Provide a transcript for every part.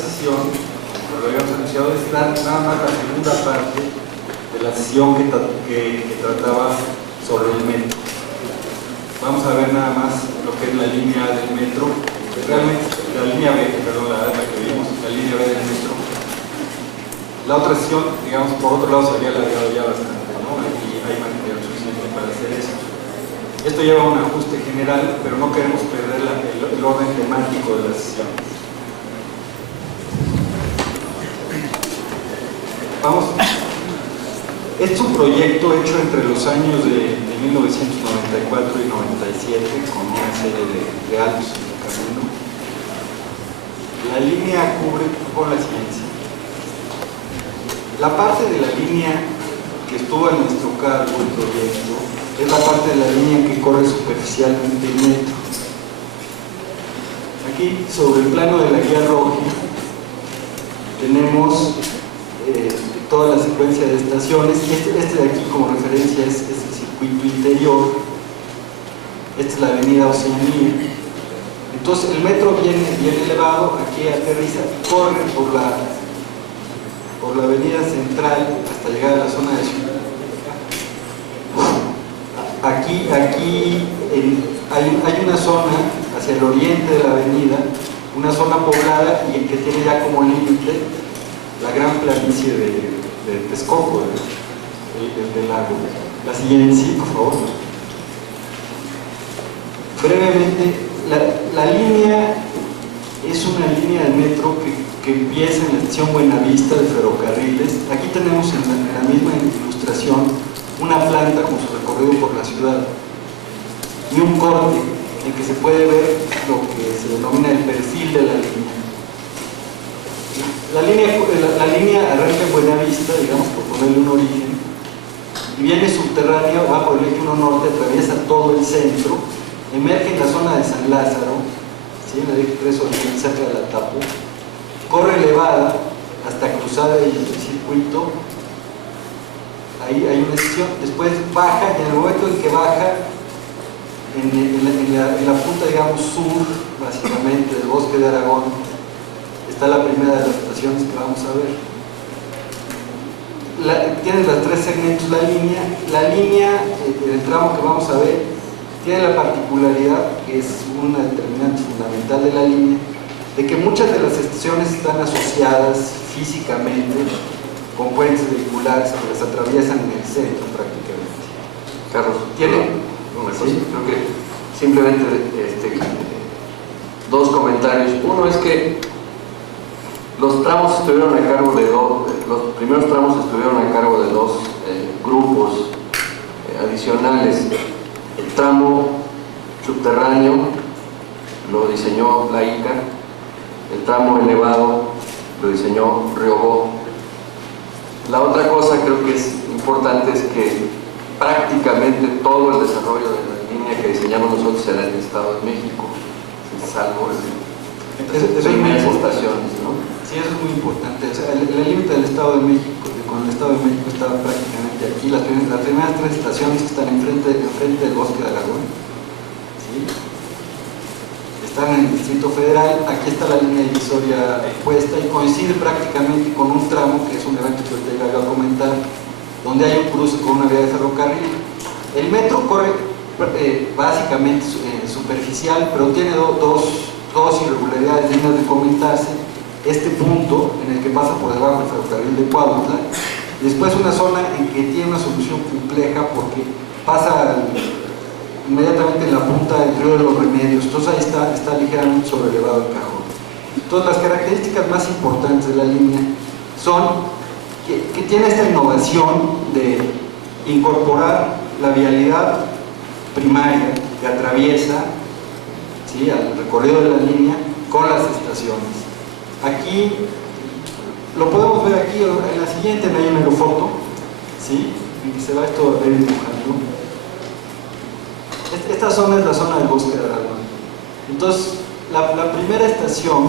sesión, lo habíamos anunciado, es nada más la segunda parte de la sesión que trataba sobre el metro. Vamos a ver nada más lo que es la línea A del metro, realmente la línea B, perdón, la que vimos, la línea B del metro. La otra sesión, digamos, por otro lado se había alargado ya bastante, ¿no? Aquí hay material suficiente para hacer eso. Esto lleva un ajuste general, pero no queremos perder el orden temático de la sesión. Vamos. Este es un proyecto hecho entre los años de 1994 y 97 con una serie de altos en el camino. La línea cubre con la ciencia. La parte de la línea que estuvo a nuestro cargo el proyecto es la parte de la línea que corre superficialmente el metro. Aquí sobre el plano de la guía roja tenemos toda la secuencia de estaciones. Este de aquí como referencia es el circuito interior. Esta es la avenida Oceanía. Entonces el metro viene elevado, aquí aterriza, corre por la avenida central hasta llegar a la zona de Ciudad. Aquí hay una zona hacia el oriente de la avenida, una zona poblada y que tiene ya como límite la gran planicie de Texcoco, del lago. La siguiente, sí, por favor. Brevemente, la línea es una línea de metro que empieza en la estación Buenavista de Ferrocarriles. Aquí tenemos en la misma ilustración una planta con su recorrido por la ciudad y un corte en que se puede ver lo que se denomina el perfil de la línea. La línea arranca en Buenavista, digamos, por ponerle un origen, y viene subterránea, va por el eje 1 norte, atraviesa todo el centro, emerge en la zona de San Lázaro, ¿sí? En el eje 3 oriente, cerca de la Tapo, corre elevada hasta cruzar el circuito. Ahí hay una estación, después baja, y en el momento en que baja, en la punta, digamos, sur, básicamente, del bosque de Aragón, está la primera de las estaciones que vamos a ver. Tiene los tres segmentos la línea, el tramo que vamos a ver, tiene la particularidad, que es una determinante fundamental de la línea, de que muchas de las estaciones están asociadas físicamente con puentes vehiculares que las atraviesan en el centro prácticamente. Carlos, ¿tiene? Una cosa, ¿sí? Creo que simplemente dos comentarios. Uno es que los tramos estuvieron a cargo de los primeros tramos estuvieron a cargo de dos grupos adicionales. El tramo subterráneo lo diseñó la ICA, el tramo elevado lo diseñó Riobó. La otra cosa creo que es importante es que prácticamente todo el desarrollo de la línea que diseñamos nosotros era en el Estado de México, salvo primeras estaciones, ¿no? Sí, eso es muy importante. O sea, el límite del Estado de México, con el Estado de México está prácticamente aquí. Las primeras tres estaciones que están enfrente del bosque de Aragón, ¿sí? Están en el Distrito Federal. Aquí está la línea divisoria puesta y coincide prácticamente con un tramo que es un evento que ahorita iba a comentar, donde hay un cruce con una vía de ferrocarril. El metro corre básicamente superficial, pero tiene dos irregularidades dignas de comentarse. Este punto en el que pasa por debajo del ferrocarril de Cuautla, y después una zona en que tiene una solución compleja porque pasa inmediatamente en la punta del río de los Remedios. Entonces ahí está ligeramente sobrelevado el cajón. Entonces las características más importantes de la línea son que tiene esta innovación de incorporar la vialidad primaria que atraviesa, ¿sí?, al recorrido de la línea con las estaciones. Aquí lo podemos ver aquí en la siguiente, me hay una aerofoto, ¿sí?, en que se va esto dibujando. Esta zona es la zona del bosque de Aragón. Entonces la primera estación,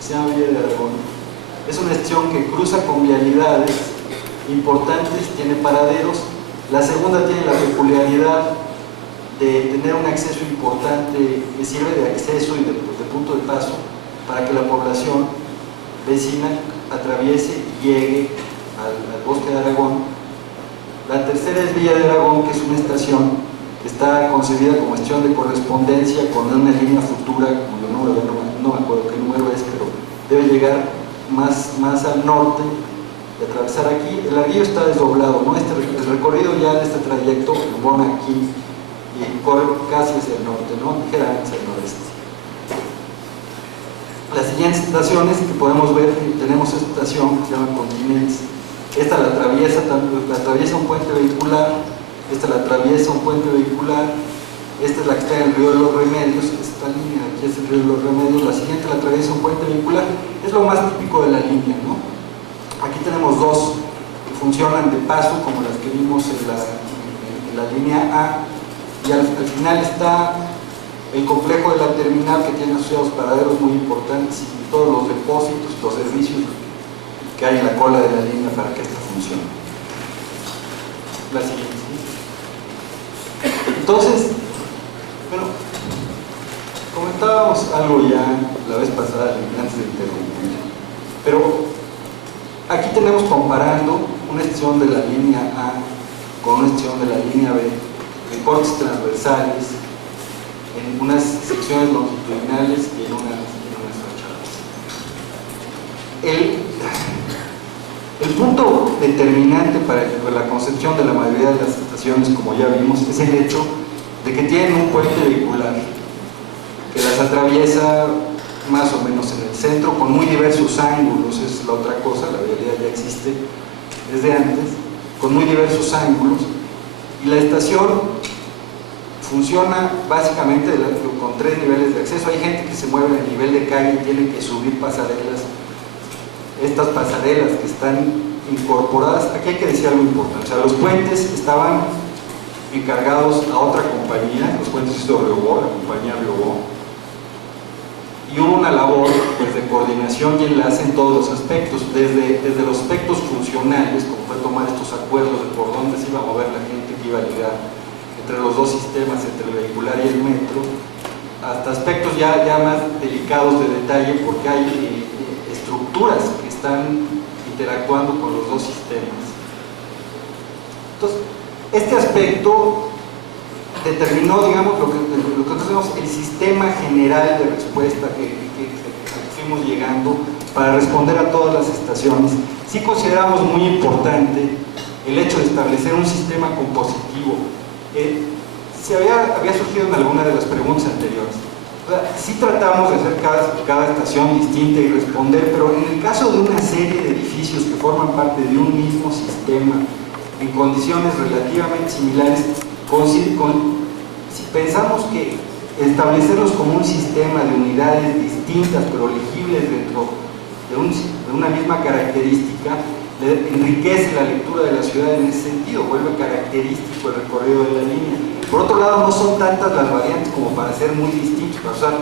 se llama Villa de Aragón, es una estación que cruza con vialidades importantes, tiene paraderos. La segunda tiene la peculiaridad de tener un acceso importante, que sirve de acceso y de punto de paso para que la población vecina atraviese y llegue al Bosque de Aragón. La tercera es Villa de Aragón, que es una estación que está concebida como estación de correspondencia con una línea futura, cuyo número, no me acuerdo qué número es, pero debe llegar más al norte y atravesar aquí. El Arguillo está desdoblado, ¿no? El recorrido ya de este trayecto embona aquí y corre casi hacia el norte, ¿no? Ligeramente hacia el noreste. Las siguientes estaciones que podemos ver, tenemos esta estación que se llama Continentes. Esta la atraviesa un puente vehicular, esta la atraviesa un puente vehicular, esta es la que está en el Río de los Remedios, esta línea aquí es el Río de los Remedios, la siguiente la atraviesa un puente vehicular, es lo más típico de la línea, ¿no? Aquí tenemos dos que funcionan de paso, como las que vimos en la línea A, y al final está el complejo de la terminal, que tiene asociados paraderos muy importantes y todos los depósitos, los servicios que hay en la cola de la línea para que esta funcione. La siguiente. Entonces, bueno, comentábamos algo ya la vez pasada antes de interrumpir, pero aquí tenemos comparando una estación de la línea A con una estación de la línea B, en cortes transversales, en unas secciones longitudinales y en unas fachadas. El punto determinante para la concepción de la mayoría de las estaciones, como ya vimos, es el hecho de que tienen un puente vehicular que las atraviesa más o menos en el centro con muy diversos ángulos. Es la otra cosa, la vialidad ya existe desde antes, con muy diversos ángulos, y la estación funciona básicamente con 3 niveles de acceso. Hay gente que se mueve en el nivel de calle y tiene que subir pasarelas. Estas pasarelas que están incorporadas, aquí hay que decir algo importante, o sea, los puentes estaban encargados a otra compañía, los puentes hizo Riobó, la compañía Riobó, y hubo una labor pues, de coordinación y enlace en todos los aspectos, desde los aspectos funcionales, como fue tomar estos acuerdos de por dónde se iba a mover la gente que iba a ligar entre los dos sistemas, entre el vehicular y el metro, hasta aspectos ya más delicados de detalle, porque hay estructuras que están interactuando con los dos sistemas. Entonces, este aspecto determinó, digamos, lo que nosotros llamamos el sistema general de respuesta que fuimos llegando para responder a todas las estaciones. Sí consideramos muy importante el hecho de establecer un sistema compositivo. Había surgido en alguna de las preguntas anteriores. Sí tratamos de hacer cada estación distinta y responder, pero en el caso de una serie de edificios que forman parte de un mismo sistema en condiciones relativamente similares, si pensamos que establecerlos como un sistema de unidades distintas pero legibles dentro de una misma característica, enriquece la lectura de la ciudad en ese sentido, vuelve característico el recorrido de la línea. Por otro lado, no son tantas las variantes como para ser muy distintos, para usar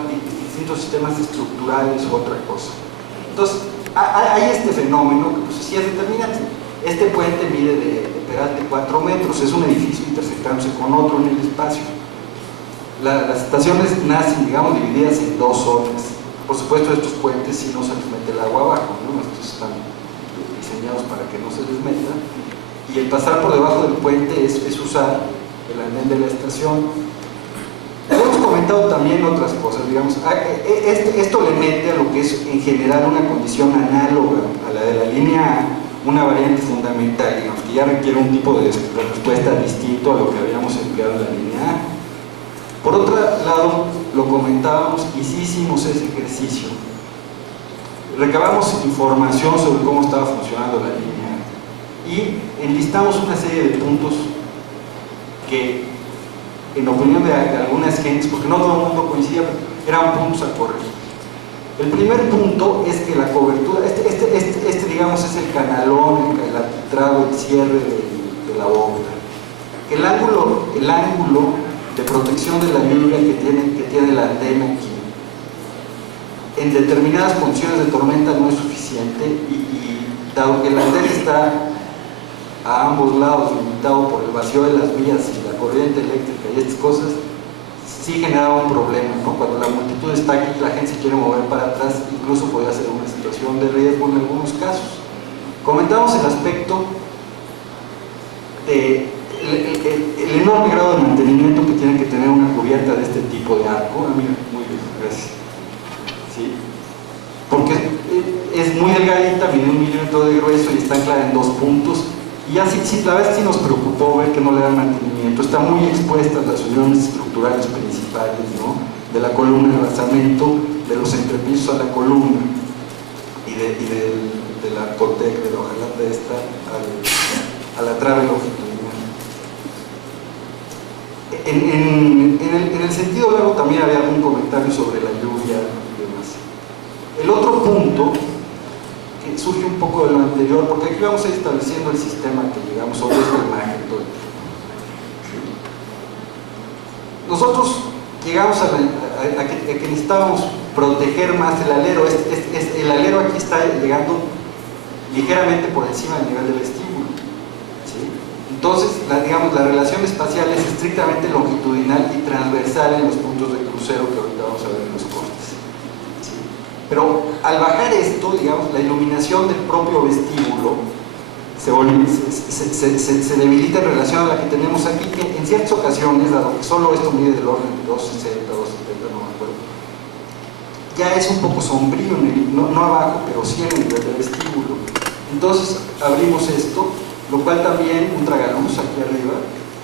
distintos sistemas estructurales u otra cosa. Entonces, hay este fenómeno que pues sí es determinante. Este puente mide de Peralta 4 metros, es un edificio intersectándose con otro en el espacio. Las estaciones nacen, digamos, divididas en 2 zonas. Por supuesto, estos puentes sí no se les mete el agua abajo, ¿no? Estos están diseñados para que no se les meta, y el pasar por debajo del puente es usar el andén de la estación. Hemos comentado también otras cosas, digamos, esto le mete a lo que es en general una condición análoga a la de la línea A, una variante fundamental, digamos, que ya requiere un tipo de respuesta distinto a lo que habíamos empleado en la línea A. Por otro lado, lo comentábamos y sí hicimos ese ejercicio. Recabamos información sobre cómo estaba funcionando la línea y enlistamos una serie de puntos que, en opinión de algunas gentes, porque no todo el mundo coincidía, eran puntos a corregir. El primer punto es que la cobertura, digamos es el canalón, el arquitrado, el cierre de la bóveda. El ángulo de protección de la lluvia que tiene la antena aquí, en determinadas condiciones de tormenta no es suficiente y dado que el andén está a ambos lados limitado por el vacío de las vías y la corriente eléctrica y estas cosas, sí generaba un problema, ¿no? Cuando la multitud está aquí, la gente se quiere mover para atrás, incluso podría ser una situación de riesgo en algunos casos. Comentamos el aspecto de el enorme grado de mantenimiento que tiene que tener una cubierta de este tipo de arco. Mira, muy bien, gracias. ¿Sí? Porque es muy delgadita, mide 1 milímetro de grueso y está anclada en 2 puntos. Y ya sí, la verdad sí nos preocupó ver que no le dan mantenimiento. Está muy expuestas las uniones estructurales principales, ¿no? De la columna de basamento, de los entrepisos a la columna y de la cotec, de la hojalata esta a la trave longitudinal. En el sentido largo también había algún comentario sobre la lluvia y demás. El otro punto que surge un poco de lo anterior, porque aquí vamos a ir estableciendo el sistema que llegamos sobre esta imagen todo el tiempo. Nosotros llegamos a que necesitábamos proteger más el alero. El alero aquí está llegando ligeramente por encima del nivel del vestíbulo, ¿sí? Entonces, digamos, la relación espacial es estrictamente longitudinal y transversal en los puntos de crucero que ahorita vamos a ver en los cortes, ¿sí? Pero al bajar esto, digamos, la iluminación del propio vestíbulo se debilita en relación a la que tenemos aquí, que en ciertas ocasiones, dado que solo esto mide del orden de 260, 270, no me acuerdo, ya es un poco sombrío, no abajo, pero sí en el nivel del vestíbulo. Entonces abrimos esto, lo cual también, un tragaluz aquí arriba,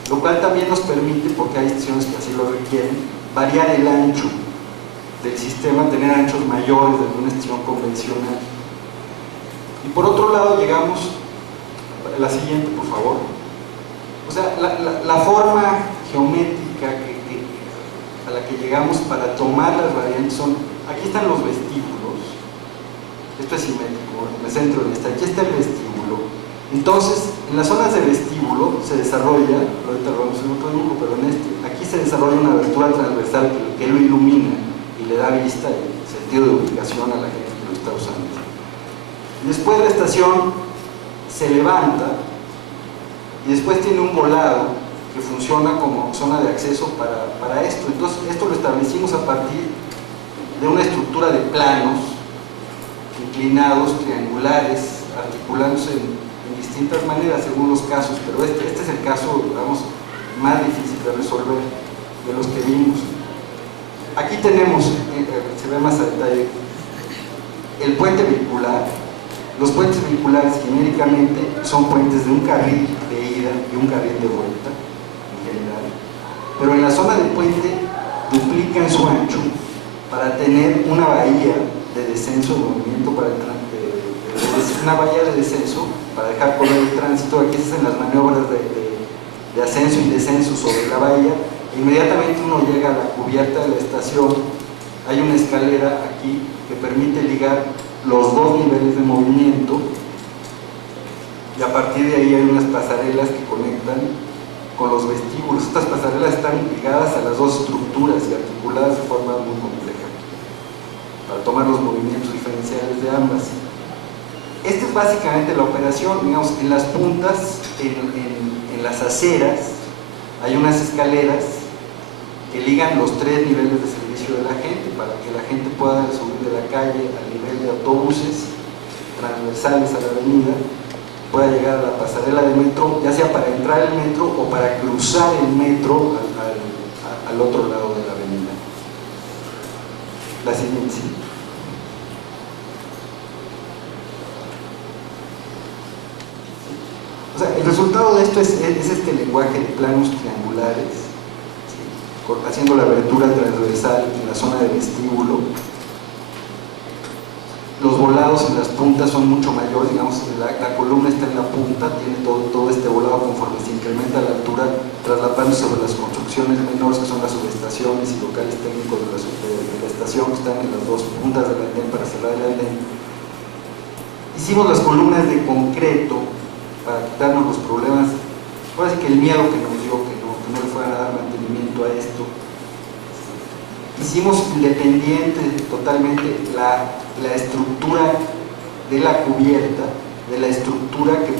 lo cual también nos permite, porque hay estaciones que así lo requieren, variar el ancho del sistema, tener anchos mayores de una estación convencional. Y por otro lado llegamos, la siguiente por favor, o sea, la forma geométrica a la que llegamos para tomar las variantes son, aquí están los vestíbulos, esto es simétrico, me centro en esta, aquí está el vestíbulo. Entonces, en las zonas de vestíbulo se desarrolla, ahorita lo vamos en otro dibujo, pero en este, aquí se desarrolla una abertura transversal que lo ilumina y le da vista y sentido de ubicación a la gente que lo está usando. Y después la estación se levanta y después tiene un volado que funciona como zona de acceso para esto. Entonces, esto lo establecimos a partir de una estructura de planos inclinados, triangulares, articulándose en distintas maneras según los casos, pero este es el caso, digamos, más difícil de resolver de los que vimos. Aquí tenemos, se ve más a detalle, el puente vehicular. Los puentes vehiculares genéricamente son puentes de un carril de ida y un carril de vuelta, en general, pero en la zona del puente duplican su ancho para tener una bahía de descenso, de movimiento, una bahía de descenso para dejar correr el tránsito. Aquí se hacen las maniobras de ascenso y descenso sobre la bahía. Inmediatamente uno llega a la cubierta de la estación, hay una escalera aquí que permite ligar los dos niveles de movimiento y a partir de ahí hay unas pasarelas que conectan con los vestíbulos. Estas pasarelas están ligadas a las dos estructuras y articuladas de forma muy compleja para tomar los movimientos diferenciales de ambas. Esta es básicamente la operación. Digamos, en las puntas, en las aceras, hay unas escaleras que ligan los tres niveles de servicio de la gente para que la gente pueda subir de la calle al nivel de autobuses transversales a la avenida, pueda llegar a la pasarela de metro, ya sea para entrar al metro o para cruzar el metro al otro lado de la avenida. La siguiente. O sea, el resultado de esto es este lenguaje de planos triangulares, ¿sí? Haciendo la abertura transversal en la zona del vestíbulo. Los volados en las puntas son mucho mayores, digamos, la columna está en la punta, tiene todo este volado conforme se incrementa la altura, traslapándose sobre las construcciones menores que son las subestaciones y locales técnicos de la estación, que están en las dos puntas del andén para cerrar el andén. Hicimos las columnas de concreto para quitarnos los problemas, ahora sí que el miedo que nos dio, que no le fueran a dar mantenimiento a esto. Hicimos independiente totalmente la estructura de la cubierta, de la estructura que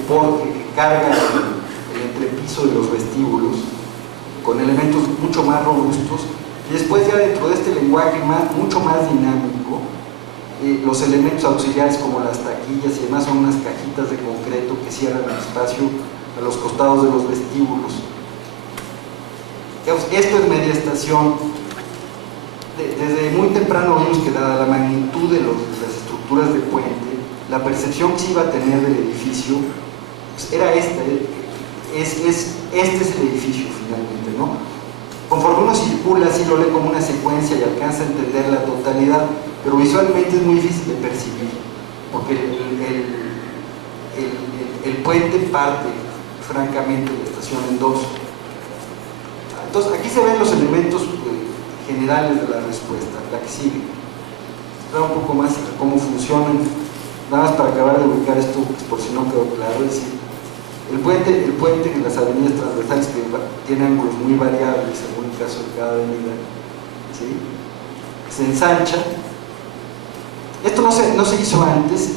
carga el entrepiso de los vestíbulos, con elementos mucho más robustos Y después ya dentro de este lenguaje mucho más dinámico, los elementos auxiliares como las taquillas y demás son unas cajitas de concreto que cierran el espacio a los costados de los vestíbulos. Esto es media estación. Desde muy temprano vimos que dada la magnitud de las estructuras de puente, la percepción que se iba a tener del edificio pues era esta. Este es el edificio finalmente, ¿no? Conforme uno circula, sí lo lee como una secuencia y alcanza a entender la totalidad, pero visualmente es muy difícil de percibir, porque el puente parte francamente la estación en dos. Entonces aquí se ven los elementos generales de la respuesta, la que sigue. Ver un poco más cómo funcionan, nada más para acabar de ubicar esto, por si no quedó claro. Es decir, el puente en las avenidas transversales que tiene ángulos muy variables según el caso de cada avenida, ¿sí? Se ensancha. Esto no se hizo antes,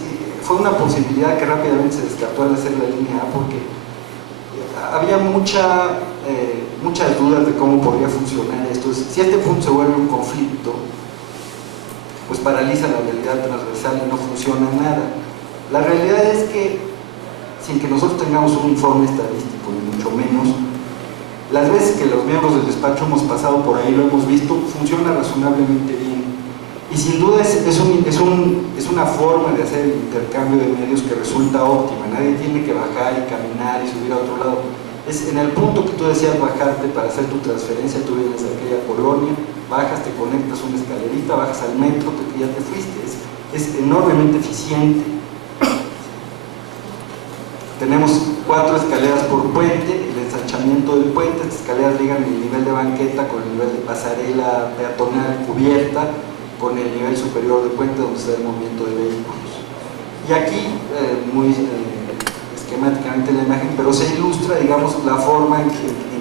fue una posibilidad que rápidamente se descartó al hacer la línea A porque había muchas dudas de cómo podría funcionar esto. Si este punto se vuelve un conflicto, pues paraliza la realidad transversal y no funciona nada. La realidad es que, sin que nosotros tengamos un informe estadístico, ni mucho menos, las veces que los miembros del despacho hemos pasado por ahí, lo hemos visto, funciona razonablemente bien. Y sin duda es una forma de hacer el intercambio de medios que resulta óptima. Nadie tiene que bajar y caminar y subir a otro lado. Es en el punto que tú decías bajarte para hacer tu transferencia, tú vienes a aquella colonia, bajas, te conectas una escalerita, bajas al metro, ya te fuiste. Es enormemente eficiente. Tenemos 4 escaleras por puente, el ensanchamiento del puente. Estas escaleras ligan el nivel de banqueta con el nivel de pasarela peatonal cubierta, con el nivel superior del puente donde se da el movimiento de vehículos. Y aquí, muy esquemáticamente en la imagen, pero se ilustra, digamos, la forma en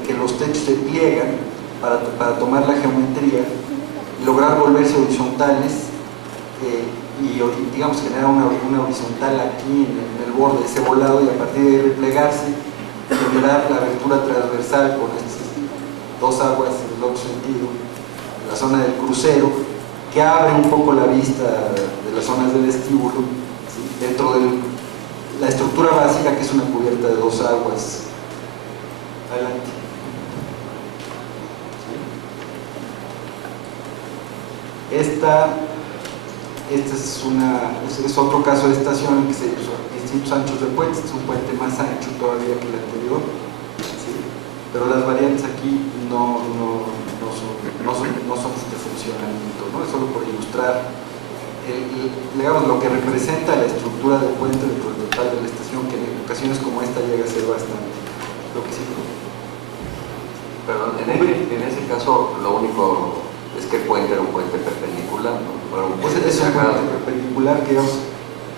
que los techos se pliegan para tomar la geometría y lograr volverse horizontales y digamos, generar una horizontal aquí en el borde de ese volado y a partir de ahí replegarse, generar la abertura transversal con estas 2 aguas en el otro sentido, la zona del crucero, que abre un poco la vista de las zonas del vestíbulo, ¿sí? Dentro de la estructura básica, que es una cubierta de 2 aguas. Adelante. ¿Sí? Este es otro caso de estación en que se usó distintos anchos de puentes. Es un puente más ancho todavía que el anterior, ¿sí? Pero las variantes aquí no son de funcionamiento, ¿no? Es solo por ilustrar digamos, lo que representa la estructura del puente dentro del total de la estación, que en ocasiones como esta llega a ser bastante. Lo que sí. Perdón, en ese caso lo único es que el puente era un puente perpendicular, ¿no? Es un puente perpendicular que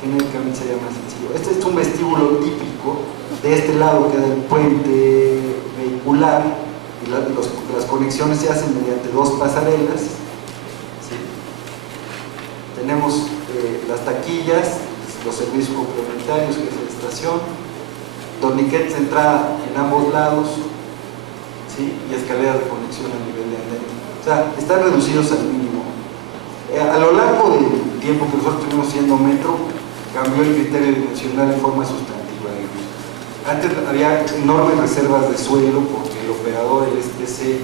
genéricamente sería más sencillo. Este es un vestíbulo típico. De este lado queda el puente vehicular y las conexiones se hacen mediante 2 pasarelas. ¿Sí? Tenemos las taquillas, los servicios complementarios, que es la estación, torniquetes de entrada en ambos lados, ¿sí? Y escaleras de conexión a nivel de andén. O sea, están reducidos al mínimo. A lo largo del tiempo que nosotros estuvimos siendo metro, cambió el criterio dimensional en forma sustantiva. Antes había enormes reservas de suelo porque el operador, el STC,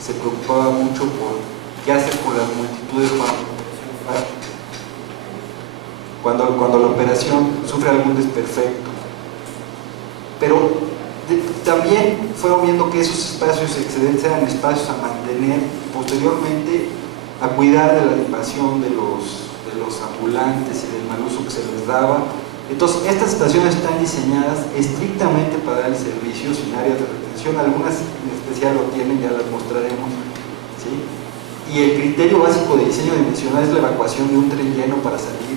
se preocupaba mucho por qué hacer con las multitudes cuando la operación sufre algún desperfecto. Pero también fueron viendo que esos espacios excedentes eran espacios a mantener, posteriormente a cuidar de la invasión de los ambulantes y del mal uso que se les daba. Entonces, estas estaciones están diseñadas estrictamente para dar el servicio, sin áreas de retención. Algunas en especial lo tienen, ya las mostraremos, ¿sí? Y el criterio básico de diseño dimensional es la evacuación de un tren lleno para salir.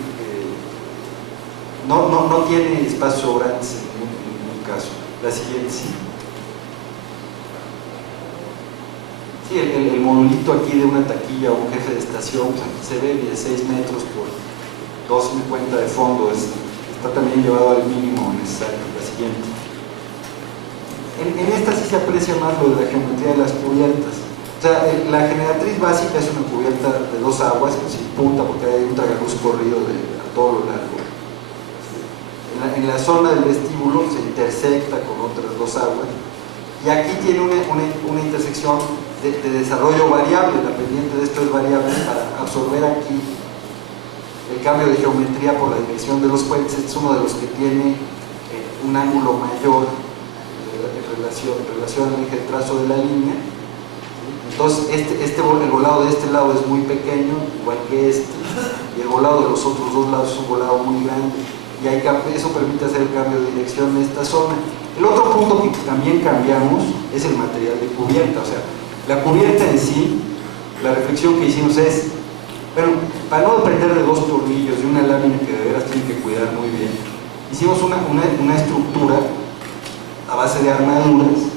No tiene espacios sobrantes en ningún caso. La siguiente, sí. Sí, el monolito aquí de una taquilla o un jefe de estación, pues aquí se ve 16 metros por 2,50 de fondo. Está también llevado al mínimo necesario. La siguiente. En esta sí se aprecia más lo de la geometría de las cubiertas. O sea, la generatriz básica es una cubierta de dos aguas que se impunta porque hay un tragaluz corrido a todo lo largo. En la zona del vestíbulo se intersecta con otras dos aguas y aquí tiene una intersección de desarrollo variable. La pendiente de esto es variable para absorber aquí el cambio de geometría por la dirección de los puentes. Este es uno de los que tiene un ángulo mayor en relación al eje de trazo de la línea. Entonces el volado de este lado es muy pequeño, igual que este, y el volado de los otros dos lados es un volado muy grande, y eso permite hacer el cambio de dirección en esta zona. El otro punto que también cambiamos es el material de cubierta. O sea, la cubierta en sí, la reflexión que hicimos es, bueno, para no depender de dos tornillos y una lámina que de veras tiene que cuidar muy bien, hicimos una estructura a base de armaduras,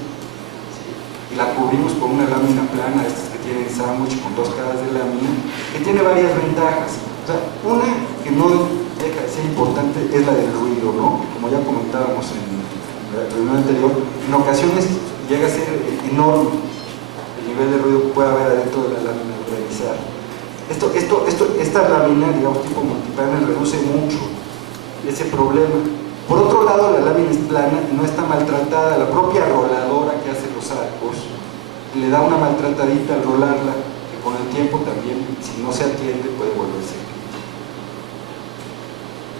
¿sí? Y la cubrimos con una lámina plana, estas que tienen sándwich con dos caras de lámina, que tiene varias ventajas. O sea, una que no deja de ser importante es la del ruido, ¿no? Como ya comentábamos en la reunión anterior, en ocasiones llega a ser enorme el nivel de ruido que puede haber adentro de la lámina de realizar. Esta lámina, digamos, tipo multipanel, reduce mucho ese problema. Por otro lado, la lámina es plana y no está maltratada. La propia roladora que hace los arcos le da una maltratadita al rolarla, que con el tiempo también, si no se atiende, puede volverse.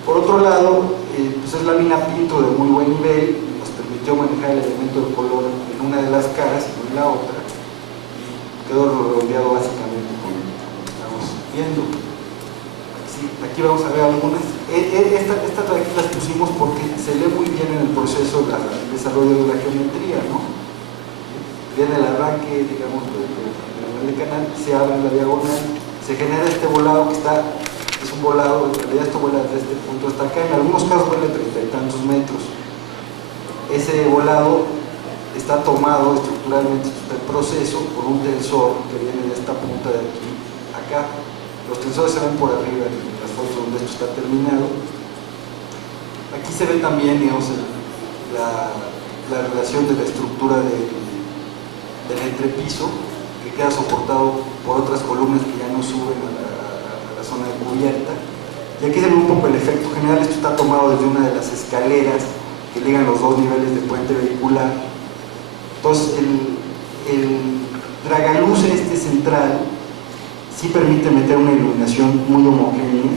Por otro lado, pues es lámina pinto de muy buen nivel, nos permitió manejar el elemento de color en una de las caras y no en la otra, y quedó redondeado básicamente con lo que estamos viendo. Sí, aquí vamos a ver algunas. Estas de aquí las pusimos porque se lee muy bien en el proceso del desarrollo de la geometría, ¿no? Viene el arranque, digamos, del canal, se abre la diagonal, se genera este volado que es un volado, en realidad esto vuela desde este punto hasta acá, en algunos casos vuela 30 y tantos metros. Ese volado está tomado estructuralmente, está en proceso por un tensor que viene de esta punta de aquí acá. Los tensores se ven por arriba en las fotos donde esto está terminado. Aquí se ve también, digamos, la relación de la estructura del entrepiso, que queda soportado por otras columnas que ya no suben a la zona de cubierta. Y aquí se ve un poco el efecto general. Esto está tomado desde una de las escaleras que ligan los dos niveles de puente vehicular. Entonces el tragaluz central sí permite meter una iluminación muy homogénea,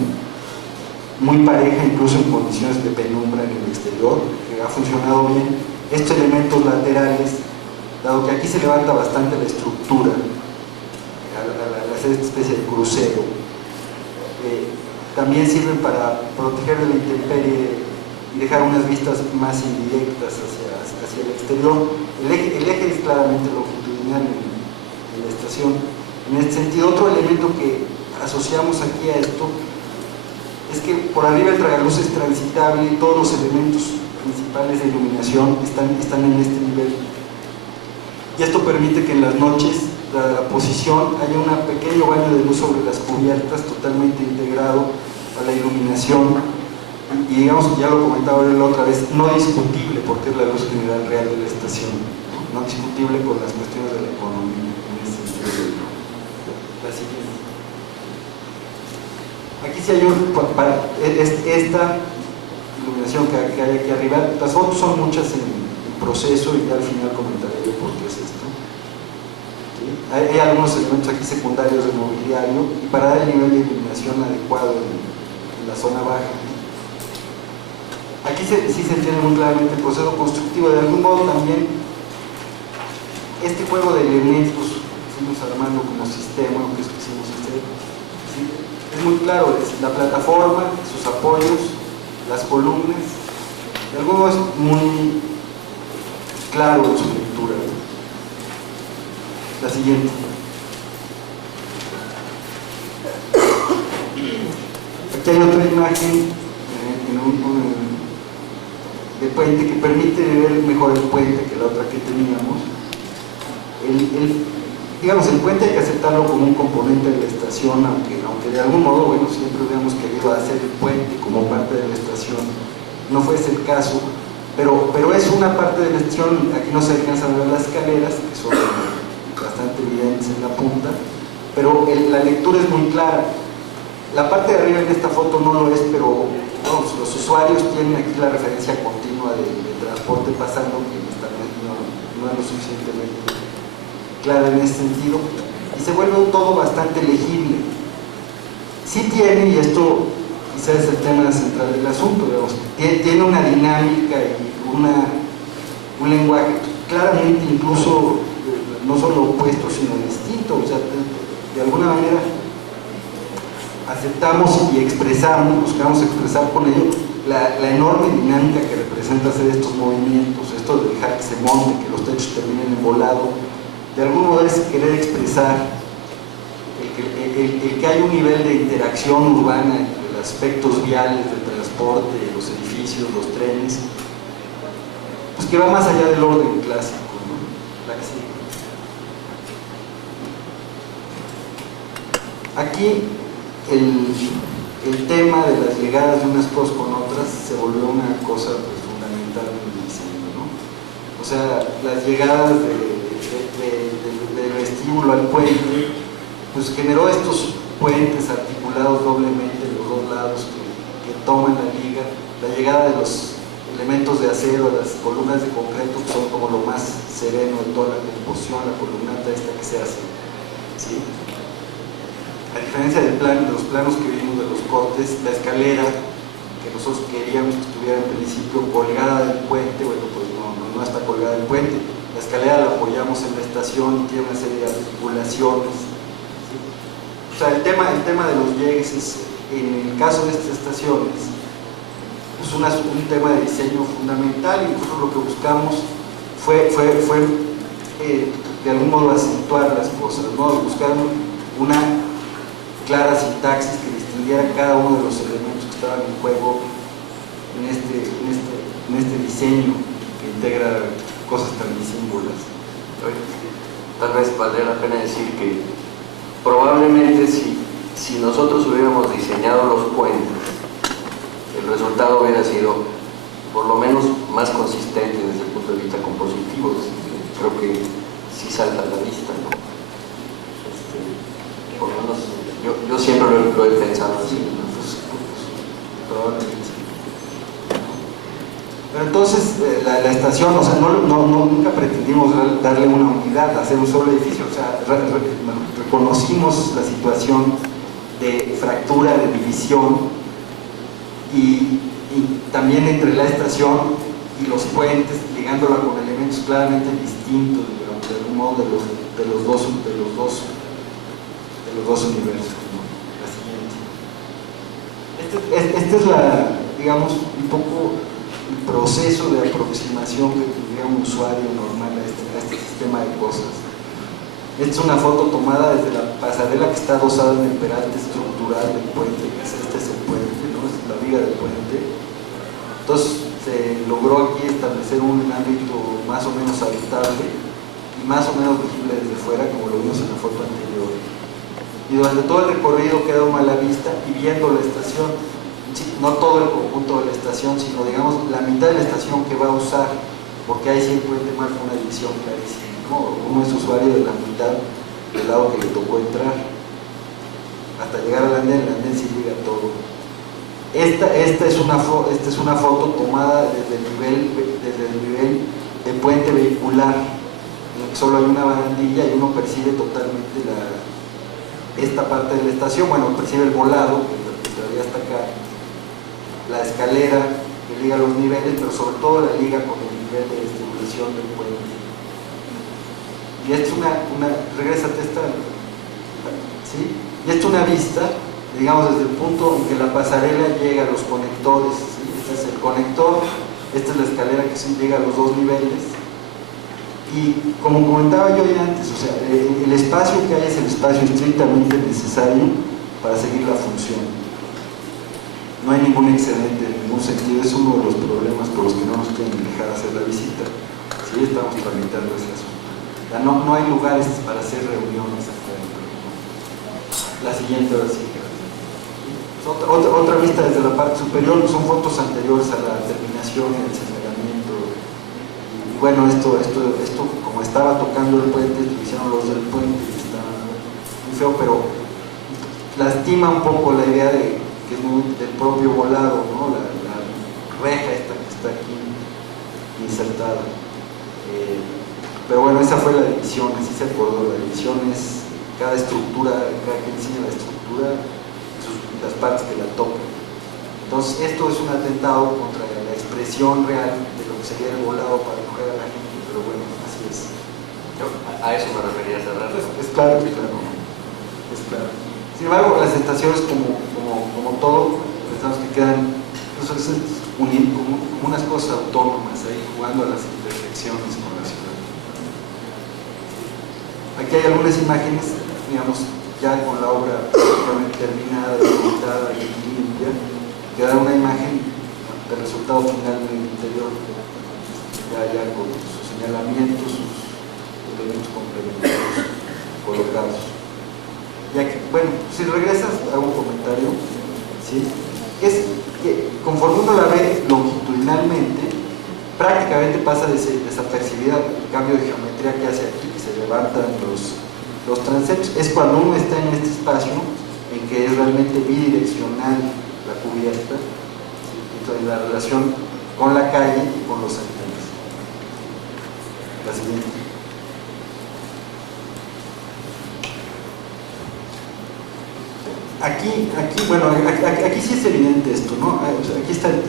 muy pareja, incluso en condiciones de penumbra en el exterior, que ha funcionado bien. Estos elementos laterales, dado que aquí se levanta bastante la estructura al hacer esta especie de crucero, también sirven para proteger de la intemperie y dejar unas vistas más indirectas hacia el exterior. El eje es claramente longitudinal en la estación. En este sentido, otro elemento que asociamos aquí a esto es que por arriba el tragaluz es transitable y todos los elementos principales de iluminación están en este nivel. Y esto permite que en las noches, dada la posición, haya un pequeño baño de luz sobre las cubiertas, totalmente integrado a la iluminación. Y digamos, ya lo comentaba la otra vez, no discutible, porque es la luz general real de la estación, no discutible con las cuestiones de la economía en ese sentido. La siguiente. Aquí sí hay esta iluminación que hay aquí arriba. Las fotos son muchas en proceso y ya al final comentaré yo por qué es esto. ¿Sí? Hay algunos elementos aquí secundarios de mobiliario y para dar el nivel de iluminación adecuado en la zona baja. Aquí sí se entiende muy claramente el proceso constructivo. De algún modo también este juego de elementos fuimos armando como sistema, lo que quisimos hacer, ¿sí? Es muy claro, es la plataforma, sus apoyos, las columnas, de algún modo es muy claro en su lectura. La siguiente. Aquí hay otra imagen de puente que permite ver mejor el puente que la otra que teníamos. Digamos, el puente hay que aceptarlo como un componente de la estación, aunque de algún modo, bueno, siempre hubiéramos querido hacer el puente como parte de la estación. No fue ese el caso, pero es una parte de la estación. Aquí no se alcanzan a ver las escaleras, que son bastante evidentes en la punta, pero la lectura es muy clara. La parte de arriba en esta foto no lo es, pero bueno, los usuarios tienen aquí la referencia continua de transporte pasando, que no es lo suficientemente clara en ese sentido, y se vuelve un todo bastante legible. Sí tiene, y esto quizás es el tema central del asunto, digamos, tiene una dinámica y un lenguaje claramente incluso no solo opuesto sino distinto, o sea, de alguna manera aceptamos y expresamos, buscamos expresar con ello la enorme dinámica que representa hacer estos movimientos, esto de dejar que se monte, que los techos terminen en volado. De algún modo es querer expresar el que hay un nivel de interacción urbana entre los aspectos viales del transporte, los edificios, los trenes, pues que va más allá del orden clásico, ¿no? La que sigue. Aquí el tema de las llegadas de unas cosas con otras se volvió una cosa pues, fundamental en el diseño, ¿no? O sea, las llegadas del vestíbulo al puente, pues generó estos puentes articulados doblemente en los dos lados que toman la liga, la llegada de los elementos de acero, las columnas de concreto, que son como lo más sereno de toda la composición, la columnata esta que se hace, ¿sí? A diferencia de los planos que vimos de los cortes, la escalera que nosotros queríamos que estuviera en principio colgada del puente, bueno, pues no está colgada del puente. La escalera la apoyamos en la estación y tiene una serie de articulaciones, ¿sí? O sea, el tema de los llegues es, en el caso de estas estaciones, es un tema de diseño fundamental, y nosotros lo que buscamos fue de algún modo acentuar las cosas, ¿no? Buscar una clara sintaxis que distinguiera cada uno de los elementos que estaban en juego en este diseño que integra cosas tan disímbolas. Tal vez valdría la pena decir que probablemente si nosotros hubiéramos diseñado los puentes, el resultado hubiera sido por lo menos más consistente desde el punto de vista compositivo. Creo que sí salta a la vista, ¿no? Por lo menos yo siempre lo he pensado así, ¿no? Probablemente sí. Pero entonces la estación, o sea, nunca pretendimos darle una unidad, hacer un solo edificio, o sea, reconocimos la situación de fractura, de división, y también entre la estación y los puentes, ligándola con elementos claramente distintos, digamos, de algún modo de los dos universos, ¿no? La siguiente. Este es digamos, un poco el proceso de aproximación que tendría un usuario normal a este sistema de cosas. Esta es una foto tomada desde la pasarela que está adosada en el peralte estructural del puente, que este es el puente, ¿no? Es la viga del puente. Entonces se logró aquí establecer un ámbito más o menos habitable y más o menos visible desde fuera, como lo vimos en la foto anterior. Y durante todo el recorrido queda uno a la vista y viendo la estación, no todo el conjunto de la estación, sino digamos la mitad de la estación que va a usar, porque ahí sí el puente marca una división clarísima, ¿no? Uno es usuario de la mitad del lado que le tocó entrar, hasta llegar al andén, el andén sí llega todo. Esta es una foto tomada desde el nivel de puente vehicular, en el que solo hay una barandilla y uno percibe totalmente esta parte de la estación. Bueno, percibe el volado, que todavía está acá, la escalera que liga los niveles, pero sobre todo la liga con el nivel de distribución del puente. Y esta es regrésate esta, ¿sí? Y esta es una vista, digamos, desde el punto en que la pasarela llega a los conectores, ¿sí? Este es el conector, esta es la escalera que sí llega a los dos niveles. Y como comentaba yo ya antes, o sea, el espacio que hay es el espacio estrictamente necesario para seguir la función. No hay ningún excedente en ningún sentido, es uno de los problemas por los que no nos quieren dejar hacer la visita. Sí, estamos tramitando ese asunto. Ya no hay lugares para hacer reuniones afuera. La siguiente, ahora sí. Otra vista desde la parte superior, son fotos anteriores a la terminación y el señalamiento y bueno, esto como estaba tocando el puente, lo hicieron los del puente, y está muy feo, pero lastima un poco la idea de que es muy del propio volado, ¿no? La reja esta que está aquí insertada. Pero bueno, esa fue la división, así se acordó. La división es cada estructura, cada quien enseña la estructura y las partes que la tocan. Entonces esto es un atentado contra la expresión real de lo que sería el volado para coger a la gente, pero bueno, así es. A eso me refería hace rato. Es claro, es claro. Sin embargo, las estaciones como todo, pensamos que quedan como unas cosas autónomas ahí jugando a las intersecciones con la ciudad. Aquí hay algunas imágenes, digamos, ya con la obra terminada, delimitada y limpia, que da una imagen del resultado final del interior, ya con sus señalamientos, sus elementos complementarios colocados. Y aquí, bueno, si regresas a un comentario, ¿sí? Es que conforme uno la ve longitudinalmente, prácticamente pasa desapercibida el cambio de geometría que hace aquí, que se levantan los transeptos. Es cuando uno está en este espacio en que es realmente bidireccional la cubierta, ¿sí? Entonces la relación con la calle y con los habitantes. La siguiente. Aquí sí es evidente esto, ¿no? Aquí está el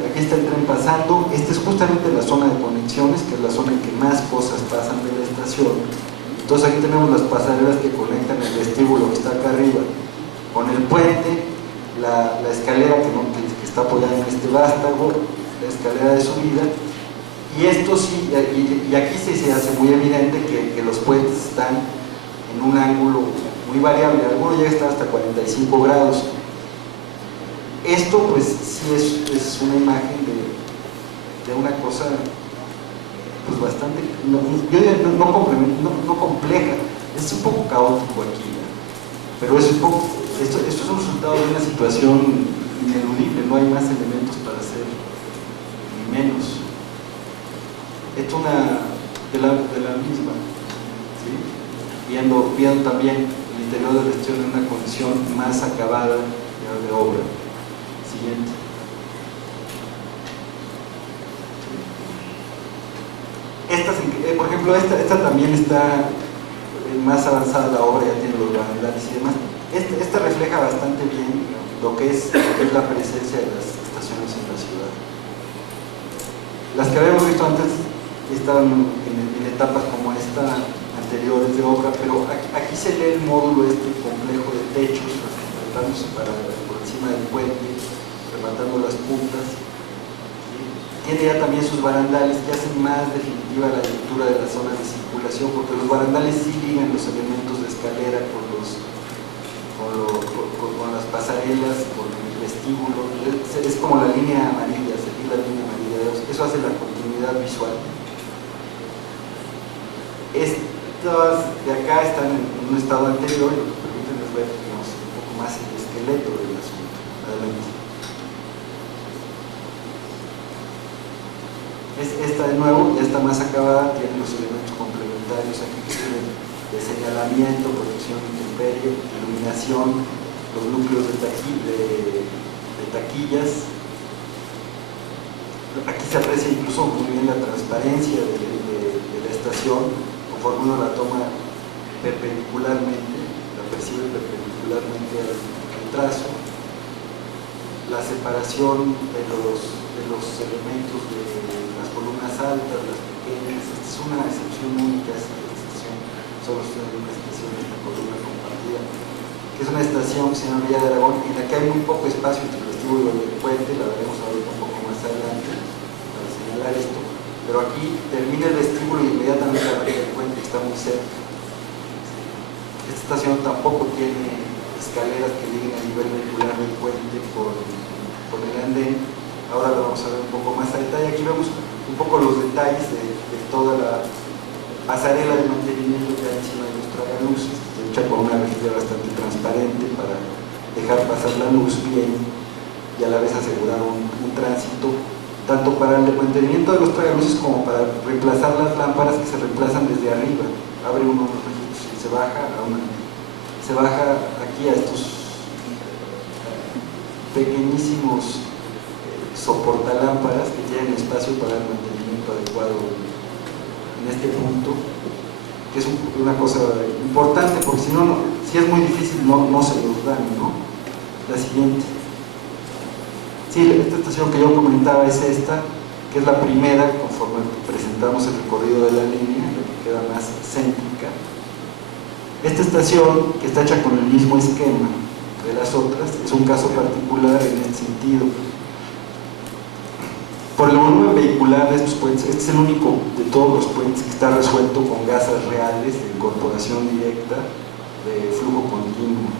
tren pasando. Esta es justamente la zona de conexiones, que es la zona en que más cosas pasan de la estación. Entonces aquí tenemos las pasarelas que conectan el vestíbulo que está acá arriba con el puente, la escalera que está apoyada en este vástago, la escalera de subida. Y esto sí, y aquí sí se hace muy evidente que los puentes están en un ángulo muy variable, alguno llega a estar hasta 45 grados. Esto pues sí es una imagen de una cosa pues bastante, yo diría no compleja, es un poco caótico aquí, pero es un poco, esto es un resultado de una situación ineludible, no hay más elementos para hacer ni menos. Esto de la misma, ¿sí? Viendo también el interior de la estación en una condición más acabada de obra. Siguiente. Por ejemplo, esta también está más avanzada la obra, ya tiene los barandales y demás. Esta refleja bastante bien lo que es la presencia de las estaciones en la ciudad. Las que habíamos visto antes estaban en etapas como esta, anteriores de obra, pero aquí se lee el módulo complejo de techos, tratándose por encima del puente, rematando las puntas. Tiene ya también sus barandales que hacen más definitiva la lectura de la zona de circulación, porque los barandales sí ligan los elementos de escalera con las pasarelas, con el vestíbulo. Es como la línea amarilla, seguir la línea amarilla, eso hace la continuidad visual. Estas de acá están en un estado anterior y lo que permiten es ver, digamos, un poco más el esqueleto del asunto. Adelante. Esta de nuevo ya está más acabada, tiene los elementos complementarios aquí que sirven de señalamiento, protección de intemperie, iluminación, los núcleos de taquillas. Aquí se aprecia incluso muy bien la transparencia de la estación, conforme uno la toma perpendicularmente, la percibe perpendicularmente al trazo. La separación de los elementos de las columnas altas, las pequeñas. Esta es una excepción única, esta estación, solo está en una estación de esta columna compartida, que es una estación que se llama Villa de Aragón, en la que hay muy poco espacio entre el vestíbulo y el puente, la veremos ahorita un poco más adelante para señalar esto, pero aquí termina el vestíbulo y inmediatamente aparece el puente que está muy cerca. Esta estación tampoco tiene escaleras que lleguen a nivel vehicular del puente por el andén. Ahora lo vamos a ver un poco más a detalle. Aquí vemos un poco los detalles de toda la pasarela de mantenimiento que hay encima de los tragaluces, hecha con una rejilla bastante transparente para dejar pasar la luz bien y a la vez asegurar un tránsito tanto para el mantenimiento de los tragaluces como para reemplazar las lámparas que se reemplazan desde arriba. Abre uno y se baja aquí a estos pequeñísimos soportalámparas que tienen espacio para el mantenimiento adecuado en este punto, que es una cosa importante, porque si no, si es muy difícil no se los dan, ¿no? La siguiente. Sí, esta estación que yo comentaba es esta, que es la primera, conforme presentamos el recorrido de la línea, la que queda más céntrica. Esta estación, que está hecha con el mismo esquema de las otras, es un caso particular en este sentido. Por el volumen vehicular de estos puentes, este es el único de todos los puentes que está resuelto con gasas reales de incorporación directa de flujo continuo.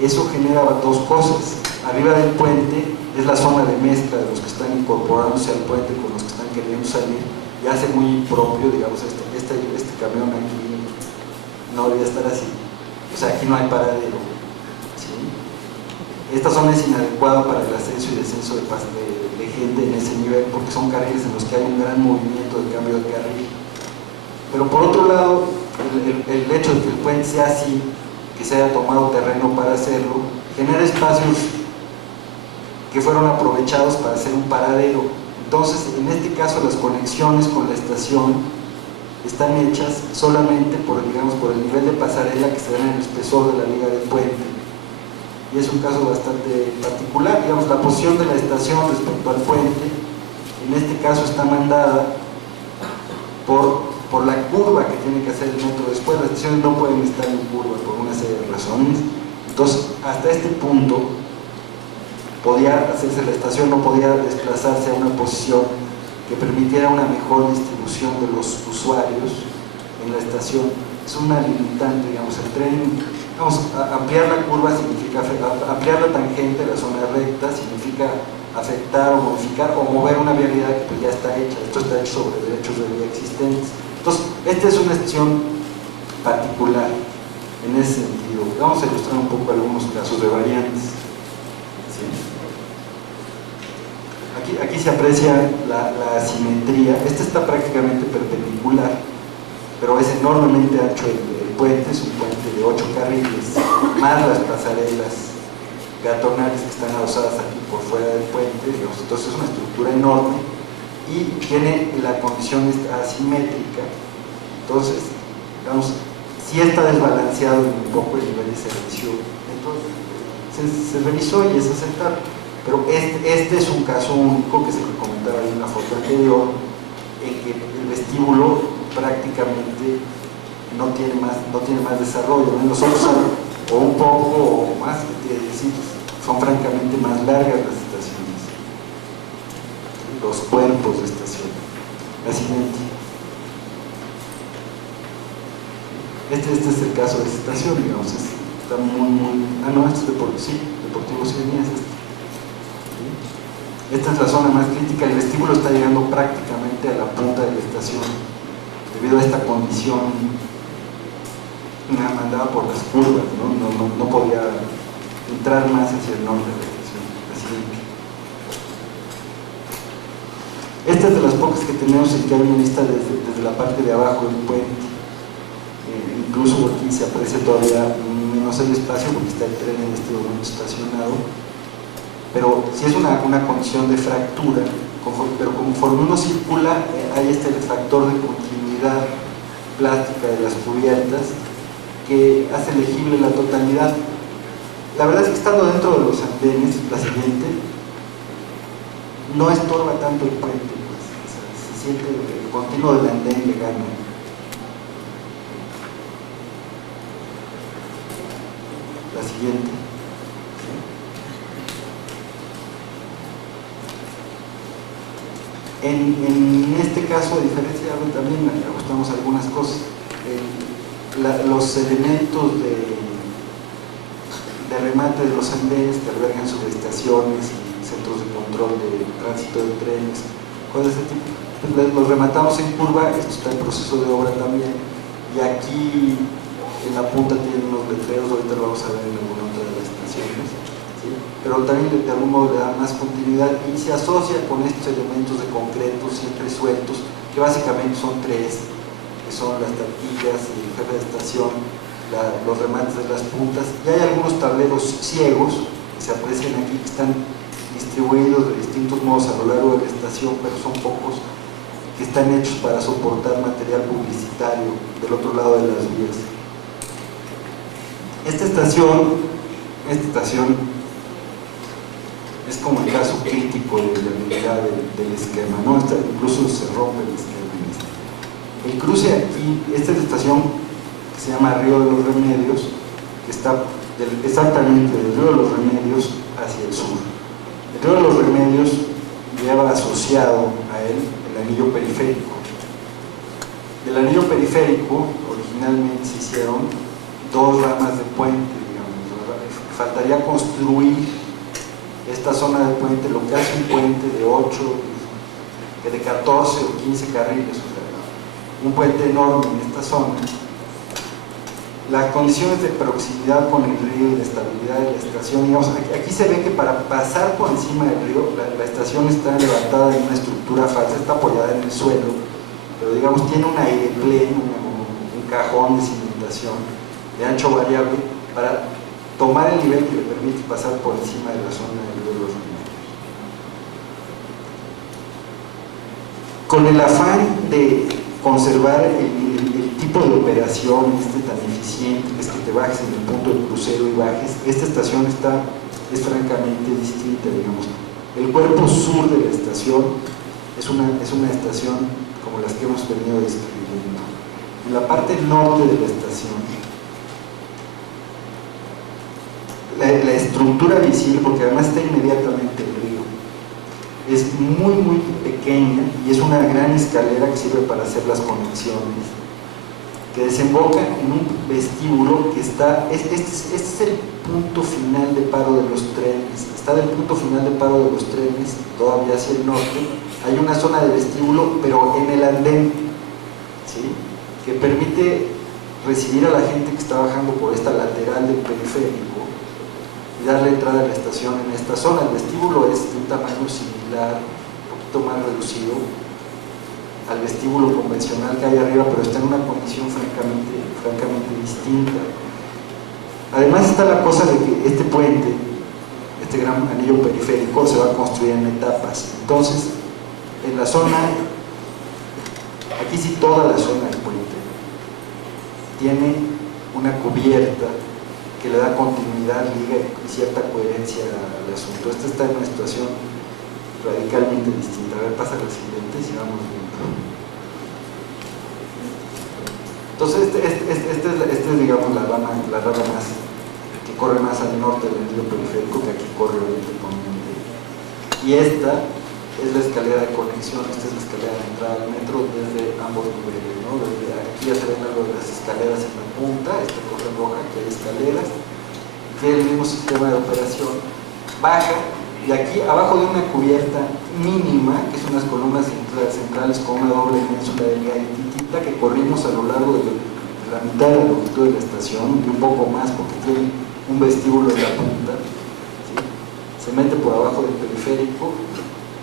Eso genera dos cosas. Arriba del puente es la zona de mezcla de los que están incorporándose al puente con los que están queriendo salir, y hace muy propio, digamos, este camión aquí no debería estar así, o sea, aquí no hay paradero, ¿sí? Esta zona es inadecuada para el ascenso y descenso de gente en ese nivel, porque son carriles en los que hay un gran movimiento de cambio de carril. Pero por otro lado, el hecho de que el puente sea así, que se haya tomado terreno para hacerlo, genera espacios que fueron aprovechados para hacer un paradero. Entonces, en este caso, las conexiones con la estación están hechas solamente por el nivel de pasarela que se da en el espesor de la liga del puente. Y es un caso bastante particular. Digamos, la posición de la estación respecto al puente, en este caso está mandada por la curva que tiene que hacer el metro después. Las estaciones no pueden estar en curva por una serie de razones. Entonces, hasta este punto podía hacerse la estación, no podía desplazarse a una posición que permitiera una mejor distribución de los usuarios en la estación. Es una limitante, digamos, el tren, ampliar la curva significa ampliar la tangente, la zona recta, significa afectar o modificar o mover una vialidad que pues ya está hecha. Esto está hecho sobre derechos de vía existentes. Entonces, esta es una estación particular en ese sentido. Vamos a ilustrar un poco algunos casos de variantes. ¿Sí? Aquí se aprecia la asimetría. Este está prácticamente perpendicular, pero es enormemente ancho el puente. Es un puente de 8 carriles, más las pasarelas peatonales que están adosadas aquí por fuera del puente. Entonces es una estructura enorme y tiene la condición asimétrica. Entonces, digamos, si está desbalanceado un poco el nivel de servicio, entonces se revisó y es aceptable. Pero este es un caso único, que se le comentaba en una foto anterior, en que el vestíbulo prácticamente no tiene más desarrollo, ¿no? Nosotros, o un poco o más, son francamente más largas las estaciones, los cuerpos de estación. La siguiente. Este es el caso de esta estación, digamos, está muy... no, esto es Deportivo Ciudadanía, es este. Esta es la zona más crítica. El vestíbulo está llegando prácticamente a la punta de la estación debido a esta condición mandada por las curvas, no podía entrar más hacia el norte de la estación. Esta es de las pocas que tenemos en que hay una vista desde la parte de abajo del puente. Incluso aquí se aprecia todavía menos el espacio porque está el tren en este momento estacionado. Pero si es una condición de fractura, pero conforme uno circula, hay este factor de continuidad plástica de las cubiertas que hace legible la totalidad. La verdad es que estando dentro de los andenes, la siguiente, no estorba tanto el puente, pues, o sea, se siente el continuo del andén le gana. La siguiente. En este caso, a diferencia de también ajustamos algunas cosas. Los elementos de remate de los andenes que albergan subestaciones y centros de control de tránsito de trenes, cosas de ese tipo, los rematamos en curva. Esto está en proceso de obra también, y aquí en la punta tienen unos letreros, ahorita lo vamos a ver en alguna otra de las estaciones, ¿sí? pero también de algún modo le da más continuidad y se asocia con estos elementos de concreto siempre sueltos, que básicamente son tres, que son las taquillas, el jefe de estación, los remates de las puntas, y hay algunos tableros ciegos que se aprecian aquí, que están distribuidos de distintos modos a lo largo de la estación, pero son pocos, que están hechos para soportar material publicitario del otro lado de las vías. Esta estación es como el caso crítico de la habilidad del esquema, ¿no? Incluso se rompe el esquema. El cruce aquí, esta es la estación que se llama Río de los Remedios, que está exactamente del Río de los Remedios hacia el sur. El Río de los Remedios lleva asociado a él el anillo periférico. Del anillo periférico originalmente se hicieron dos ramas de puente, digamos. Faltaría construir esta zona de puente, lo que hace un puente de 8, de 14 o 15 carriles, o sea, un puente enorme en esta zona. Las condiciones de proximidad con el río y de estabilidad de la estación, digamos, aquí se ve que para pasar por encima del río, la estación está levantada en una estructura falsa, está apoyada en el suelo, pero digamos tiene un aire pleno, un cajón de cimentación de ancho variable para tomar el nivel que le permite pasar por encima de la zona del río de los Remedios. Con el afán de conservar el tipo de operación tan eficiente, que es que te bajes en el punto del crucero y bajes, esta estación es francamente distinta, digamos. El cuerpo sur de la estación es una estación como las que hemos venido describiendo. En la parte norte de la estación, la estructura visible, porque además está inmediatamente el río, es muy pequeña y es una gran escalera que sirve para hacer las conexiones, que desemboca en un vestíbulo que está, este es el punto final de paro de los trenes, está del punto final de paro de los trenes, todavía hacia el norte, hay una zona de vestíbulo, pero en el andén, ¿sí?, que permite recibir a la gente que está bajando por esta lateral del periférico y darle entrada a la estación en esta zona. El vestíbulo es de un tamaño similar, un poquito más reducido al vestíbulo convencional que hay arriba, pero está en una condición francamente distinta. Además está la cosa de que este puente, este gran anillo periférico, se va a construir en etapas. Entonces, en la zona, aquí sí toda la zona del puente tiene una cubierta que le da continuidad, liga y cierta coherencia al asunto. Esta está en una situación radicalmente distinta. A ver, pasa la siguiente y sigamos viendo. Entonces, esta es, digamos, la rama más que corre más al norte del anillo periférico, que aquí corre oriente poniente. Y esta es la escalera de conexión, esta es la escalera de entrada al metro desde ambos niveles, ¿no? Desde aquí ya se ven algo de las escaleras en la punta, esta cosa roja que hay escaleras, que es el mismo sistema de operación, baja, y aquí abajo de una cubierta mínima, que son unas columnas centrales con una doble ménsula delgaditita que corrimos a lo largo de la mitad de la longitud de la estación, y un poco más porque tiene un vestíbulo en la punta, ¿sí?, se mete por abajo del periférico.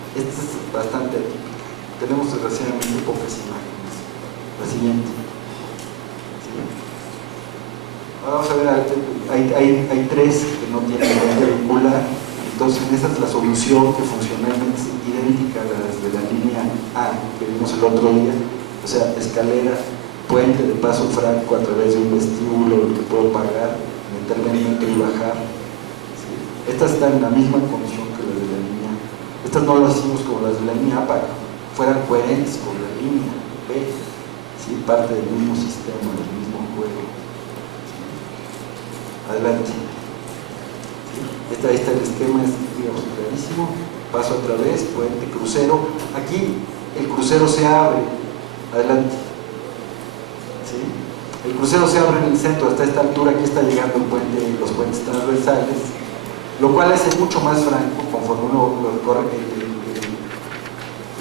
Esta es bastante atípica. Tenemos desgraciadamente pocas imágenes. La siguiente. ¿Sí? Ahora vamos a ver, hay tres que no tienen puente vehicular. Entonces, esta es la solución que funcionalmente es idéntica a las de la línea A que vimos el otro día. O sea, escalera, puente de paso franco a través de un vestíbulo que puedo pagar, meterme en el metro y bajar. ¿Sí? Estas están en la misma condición que las de la línea. Estas no las hicimos como las de la línea A para que fueran coherentes con la línea B, ¿sí?, parte del mismo sistema, del mismo juego. ¿Sí? Adelante. ¿Sí? Ahí está el esquema, es, digamos, clarísimo. Paso otra vez, puente, crucero. Aquí el crucero se abre. Adelante. ¿Sí? El crucero se abre en el centro, hasta esta altura. Aquí está llegando el puente, los puentes transversales, lo cual hace mucho más franco conforme uno recorre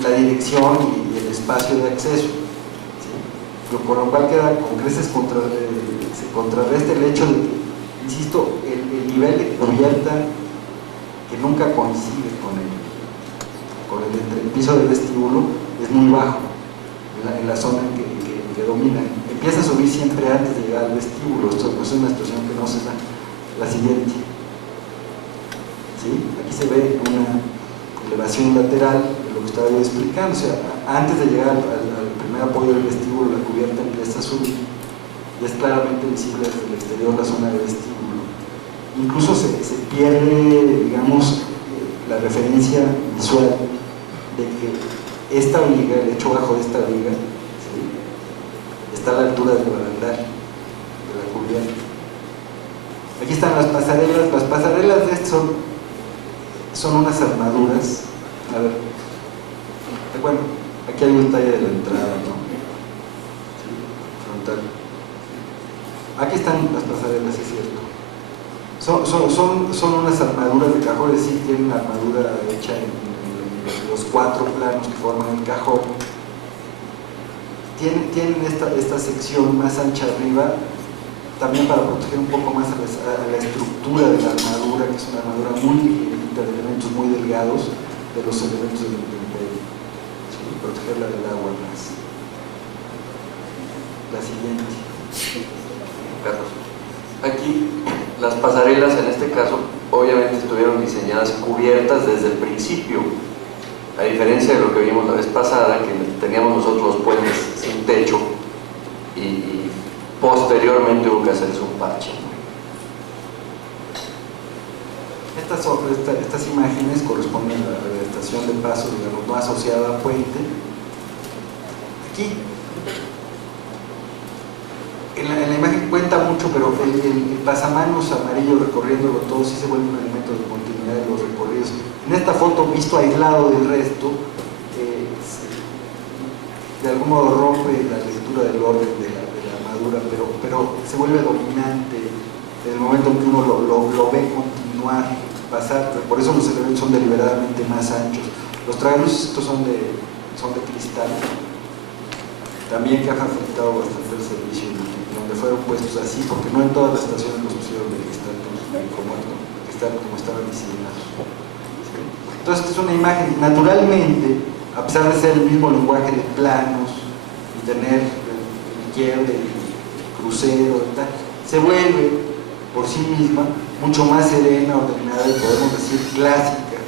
la dirección y el espacio de acceso, ¿sí? Con lo cual queda con creces se contrarresta el hecho de que, insisto, el nivel de cubierta que nunca coincide con el entrepiso del vestíbulo, es muy bajo en la zona en que domina. Empieza a subir siempre antes de llegar al vestíbulo. Esto es una situación que no se da. La siguiente. ¿Sí? Aquí se ve una elevación lateral de lo que estaba yo explicando. O sea, antes de llegar al primer apoyo del vestíbulo, la cubierta empieza a subir y es claramente visible desde el exterior la zona del vestíbulo. Incluso se pierde, digamos, la referencia visual de que esta viga, el hecho bajo de esta viga, ¿sí?, está a la altura del barandal de la cubierta. Aquí están las pasarelas. Las pasarelas de esto son unas armaduras. A ver, bueno, aquí hay un detalle de la entrada, ¿no? ¿Sí? Frontal. Aquí están las pasarelas, es cierto. Son unas armaduras de cajones, sí, tienen una armadura hecha en los 4 planos que forman el cajón. Tienen esta sección más ancha arriba, también para proteger un poco más a la estructura de la armadura, que es una armadura muy ligerita, de elementos muy delgados, de los elementos del imperio, ¿sí? Protegerla del agua más. La siguiente. Carlos, aquí las pasarelas en este caso obviamente estuvieron diseñadas cubiertas desde el principio, a diferencia de lo que vimos la vez pasada, que teníamos nosotros los puentes sin techo y posteriormente hubo que hacerse un parche. Estas imágenes corresponden a la estación de paso, digamos, no asociada a puente. Aquí en la imagen cuenta mucho, pero el pasamanos amarillo recorriéndolo todo sí se vuelve un elemento de continuidad de los recorridos. En esta foto, visto aislado del resto, de algún modo rompe la lectura del orden de la armadura, pero se vuelve dominante en el momento en que uno lo ve continuar, pasar. Por eso los elementos son deliberadamente más anchos. Los tragaluces estos son de cristal, también que han afectado bastante el servicio, donde fueron puestos así, porque no en todas las estaciones los pusieron de cristal como estaban diseñados. ¿Sí? Entonces, esta es una imagen, naturalmente, a pesar de ser el mismo lenguaje de planos y tener el quiebre, el crucero y tal, se vuelve por sí misma mucho más serena, ordenada y podemos decir clásica,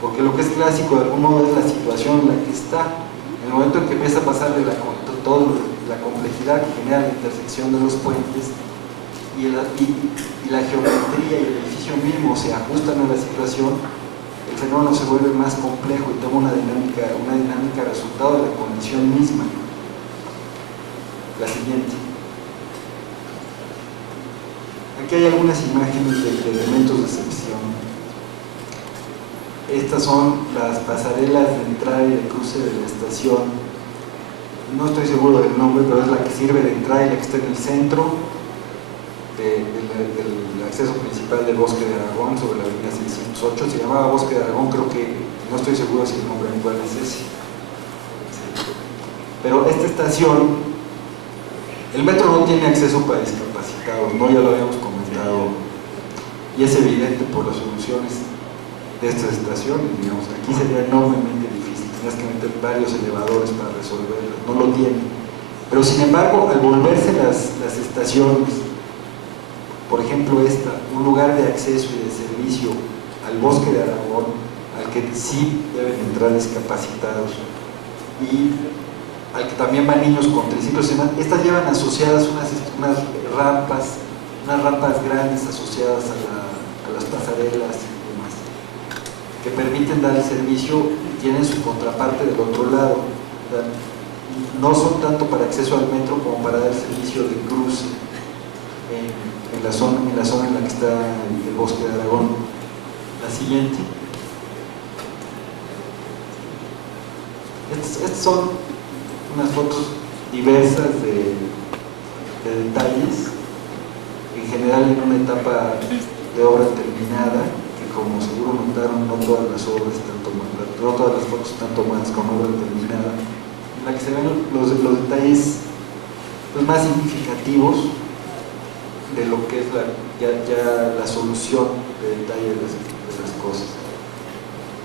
porque lo que es clásico de algún modo es la situación en la que está. En el momento en que empieza a pasar de la complejidad que genera la intersección de los puentes y la geometría y el edificio mismo se ajustan a la situación, el fenómeno se vuelve más complejo y toma una dinámica resultado de la condición misma. La siguiente. Aquí hay algunas imágenes de elementos de sección. Estas son las pasarelas de entrada y de cruce de la estación. No estoy seguro del nombre, pero es la que sirve de entrada y la que está en el centro del acceso principal del Bosque de Aragón sobre la avenida 608. Se llamaba Bosque de Aragón, creo que, no estoy seguro si el nombre actual es ese. Sí. Pero esta estación, el metro no tiene acceso para discapacitados, ¿no? Ya lo habíamos comentado, y es evidente por las soluciones de estas estaciones, digamos. Aquí sería enormemente difícil, tienes que meter varios elevadores para resolverlo, no lo tiene. Pero sin embargo, al volverse las estaciones, por ejemplo esta, un lugar de acceso y de servicio al Bosque de Aragón, al que sí deben entrar discapacitados y al que también van niños con triciclos, estas llevan asociadas unas rampas grandes asociadas a las pasarelas y demás, que permiten dar el servicio y tienen su contraparte del otro lado. No son tanto para acceso al metro como para dar servicio de cruce en la zona en la que está el Bosque de Aragón. La siguiente. Estas son unas fotos diversas de detalles, en general en una etapa de obra terminada, que como seguro notaron, no todas las fotos están tomadas con obra terminada, en la que se ven los detalles más significativos de lo que es ya la solución de detalle de las cosas.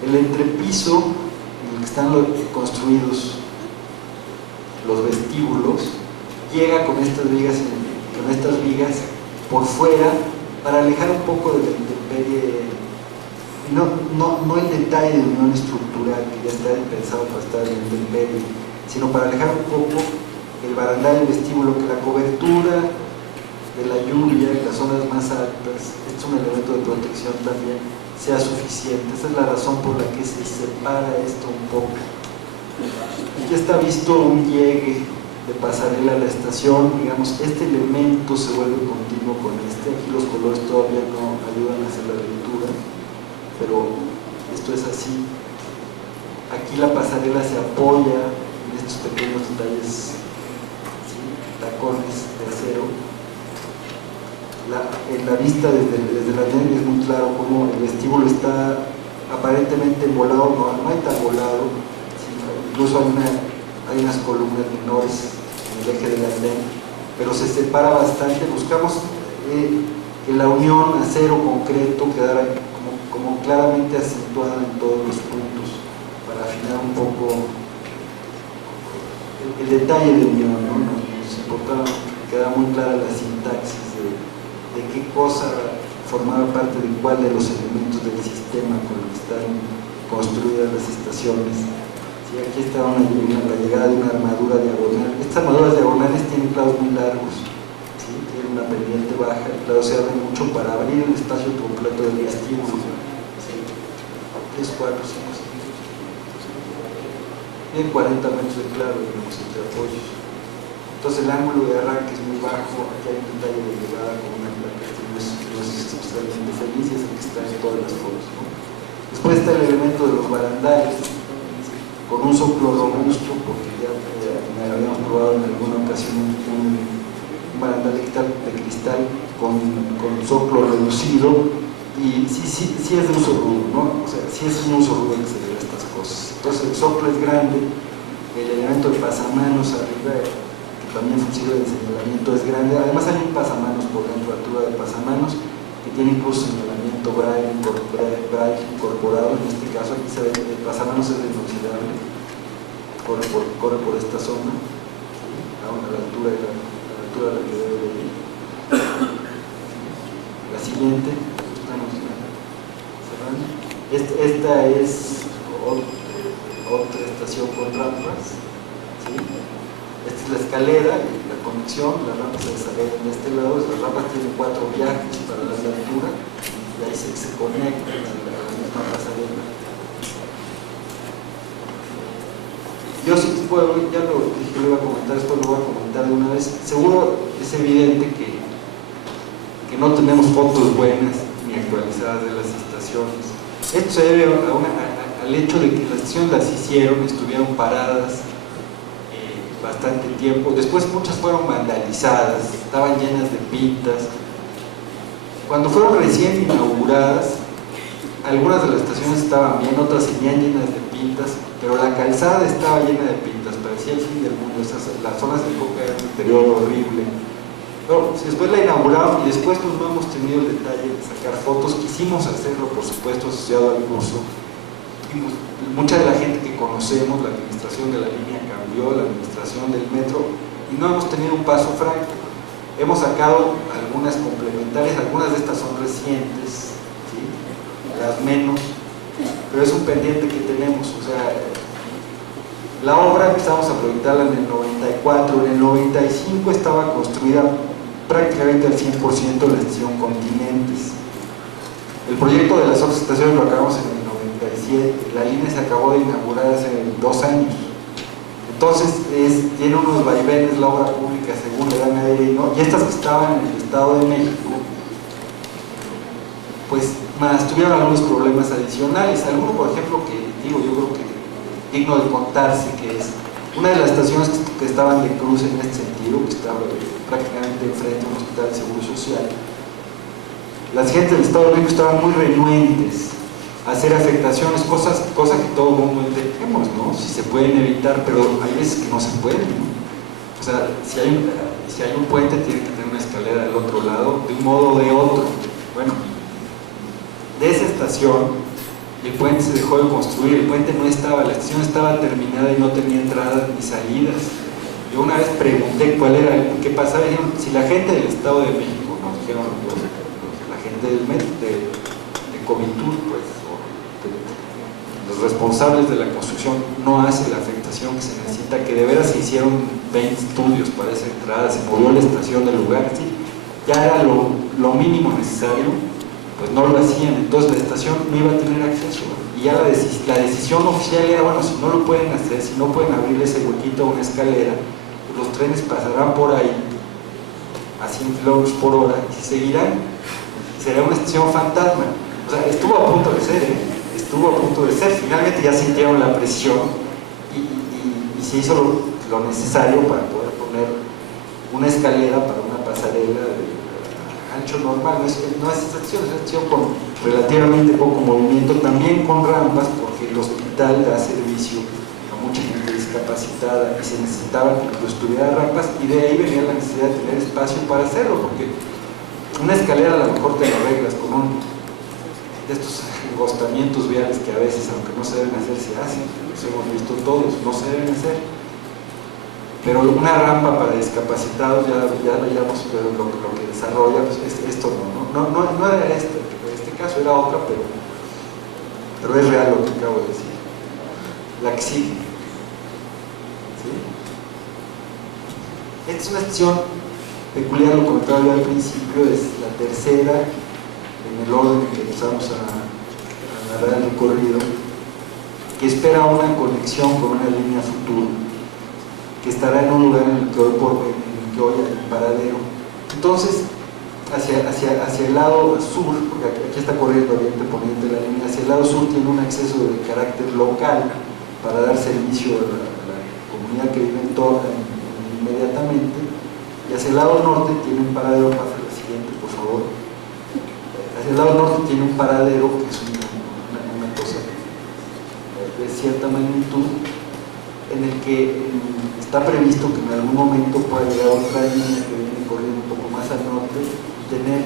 El entrepiso en el que están construidos los vestíbulos llega con estas vigas por fuera para alejar un poco de la intemperie, no el detalle de unión estructural que ya está pensado para estar en la intemperie, sino para alejar un poco el barandal del vestíbulo, que la cobertura de la lluvia en las zonas más altas, es un elemento de protección también, sea suficiente. Esa es la razón por la que se separa esto un poco. Y ya está visto un llegue de pasarela a la estación, digamos, este elemento se vuelve continuo con este. Aquí los colores todavía no ayudan a hacer la lectura, pero esto es así. Aquí la pasarela se apoya en estos pequeños detalles, ¿sí? Tacones de acero. En la vista desde la línea es muy claro cómo el vestíbulo está aparentemente volado, no hay tan volado, ¿sí? Incluso hay unas columnas menores en el eje del andén, pero se separa bastante. Buscamos que la unión acero-concreto quedara como claramente acentuada en todos los puntos, para afinar un poco el detalle de unión, ¿no? Nos importaba que quedara muy clara la sintaxis de qué cosa formaba parte de cuál de los elementos del sistema con el que están construidas las estaciones. Sí, aquí está la llegada de una armadura diagonal. Estas armaduras diagonales tienen clavos muy largos, ¿sí? Tienen una pendiente baja, el clavo se abre mucho para abrir el espacio completo del vestíbulo. ¿Sí? 3, 4, 5, 6. Tienen 40 metros de clavo, digamos, entre apoyos. Entonces el ángulo de arranque es muy bajo. Aquí hay un detalle de llegada con una placa que no es especialmente feliz, y es el que está en todas las fotos, ¿no? Después está el elemento de los barandales, con un soplo robusto, porque ya habíamos probado en alguna ocasión un barandal de cristal con soplo reducido, y sí es de uso rudo, ¿no? O sea, sí es un uso rudo que se debe a estas cosas. Entonces el soplo es grande, el elemento de pasamanos arriba, también funciona de señalamiento, es grande. Además hay un pasamanos por dentro, altura de pasamanos, que tiene incluso señalamiento braille incorporado. En este caso aquí se ve que el pasamanos es inoxidable, corre por esta zona, ¿sí? A la altura de la que debe de ir. La siguiente, estamos cerrando. Esta es otra estación con rampas, ¿sí? Esta es la escalera, la conexión, las rampas se desarrollan de este lado. Las rampas tienen 4 viajes para la altura, y ahí se conectan a la misma pasarela. Yo sí puedo, ya lo dije, lo iba a comentar, después lo voy a comentar de una vez. Seguro es evidente que no tenemos fotos buenas ni actualizadas de las estaciones. Esto se debe al hecho de que las estaciones las hicieron, estuvieron paradas bastante tiempo. Después muchas fueron vandalizadas, estaban llenas de pintas. Cuando fueron recién inauguradas, algunas de las estaciones estaban bien, otras seguían llenas de pintas, pero la calzada estaba llena de pintas, parecía el fin del mundo. Las zonas de coca eran un interior horrible. Pero después la inauguraron, y después no hemos tenido el detalle de sacar fotos. Quisimos hacerlo, por supuesto, asociado al curso. Y mucha de la gente que conocemos, la administración de la línea cambió, la administración del metro, y no hemos tenido un paso franco. Hemos sacado algunas complementarias, algunas de estas son recientes, ¿sí? Las menos, pero es un pendiente que tenemos. O sea, la obra empezamos a proyectarla en el 94, en el 95 estaba construida prácticamente al 100% la estación Continentes. El proyecto de las otras estaciones lo acabamos en el 97, la línea se acabó de inaugurar hace 2 años. Entonces tiene unos vaivenes la obra pública según le dan aire, ¿no? Y estas que estaban en el Estado de México, pues más tuvieron algunos problemas adicionales. Alguno, por ejemplo, que digo, yo creo que digno de contarse, que es una de las estaciones que estaban de cruce en este sentido, que estaba prácticamente enfrente a un hospital de seguro social. Las gentes del Estado de México estaban muy renuentes a hacer afectaciones, cosas que todo el mundo entendemos, ¿no? Si se pueden evitar, pero hay veces que no se pueden, ¿no? O sea, si hay un puente, tiene que tener una escalera del otro lado, de un modo o de otro. Bueno, de esa estación y el puente se dejó de construir, el puente no estaba, la estación estaba terminada y no tenía entradas ni salidas. Yo una vez pregunté qué pasaba, dijeron, si la gente del Estado de México, nos dijeron la gente de Covitur, pues, los responsables de la construcción, no hace la afectación que se necesita, que de veras se hicieron 20 estudios para esa entrada, se movió la estación del lugar, ¿sí? Ya era lo mínimo necesario, pues no lo hacían, entonces la estación no iba a tener acceso, y ya la decisión oficial era, bueno, si no lo pueden hacer, si no pueden abrir ese huequito a una escalera, pues los trenes pasarán por ahí a 100 km por hora y seguirán, será una estación fantasma. O sea, estuvo a punto de ser, finalmente ya sintieron la presión y se hizo lo necesario para poder poner una escalera para una pasarela de ancho normal, no es estación, es estación con relativamente poco movimiento, también con rampas, porque el hospital da servicio a mucha gente discapacitada y se necesitaba que pues, tuviera rampas, y de ahí venía la necesidad de tener espacio para hacerlo, porque una escalera a lo mejor te lo arreglas con de estos engostamientos viales que a veces, aunque no se deben hacer, se hacen, los hemos visto todos, no se deben hacer. Pero una rampa para discapacitados, ya veíamos lo que desarrolla, pues esto no era este caso, era otra, pero es real lo que acabo de decir. La que sigue. ¿Sí? Esta es una estación peculiar, lo comentaba yo al principio, es la tercera en el orden en que empezamos a narrar el recorrido, que espera una conexión con una línea futuro, que estará en un lugar en el que hoy hay un paradero. Entonces, hacia el lado sur, porque aquí está corriendo oriente-poniente la línea, hacia el lado sur tiene un acceso de carácter local para dar servicio a la comunidad que vive en torno inmediatamente, y hacia el lado norte tiene un paradero, pasa la siguiente por favor, hacia el lado norte tiene un paradero que es una cosa de cierta magnitud, en el que está previsto que en algún momento pueda llegar otra línea que viene corriendo un poco más al norte y tener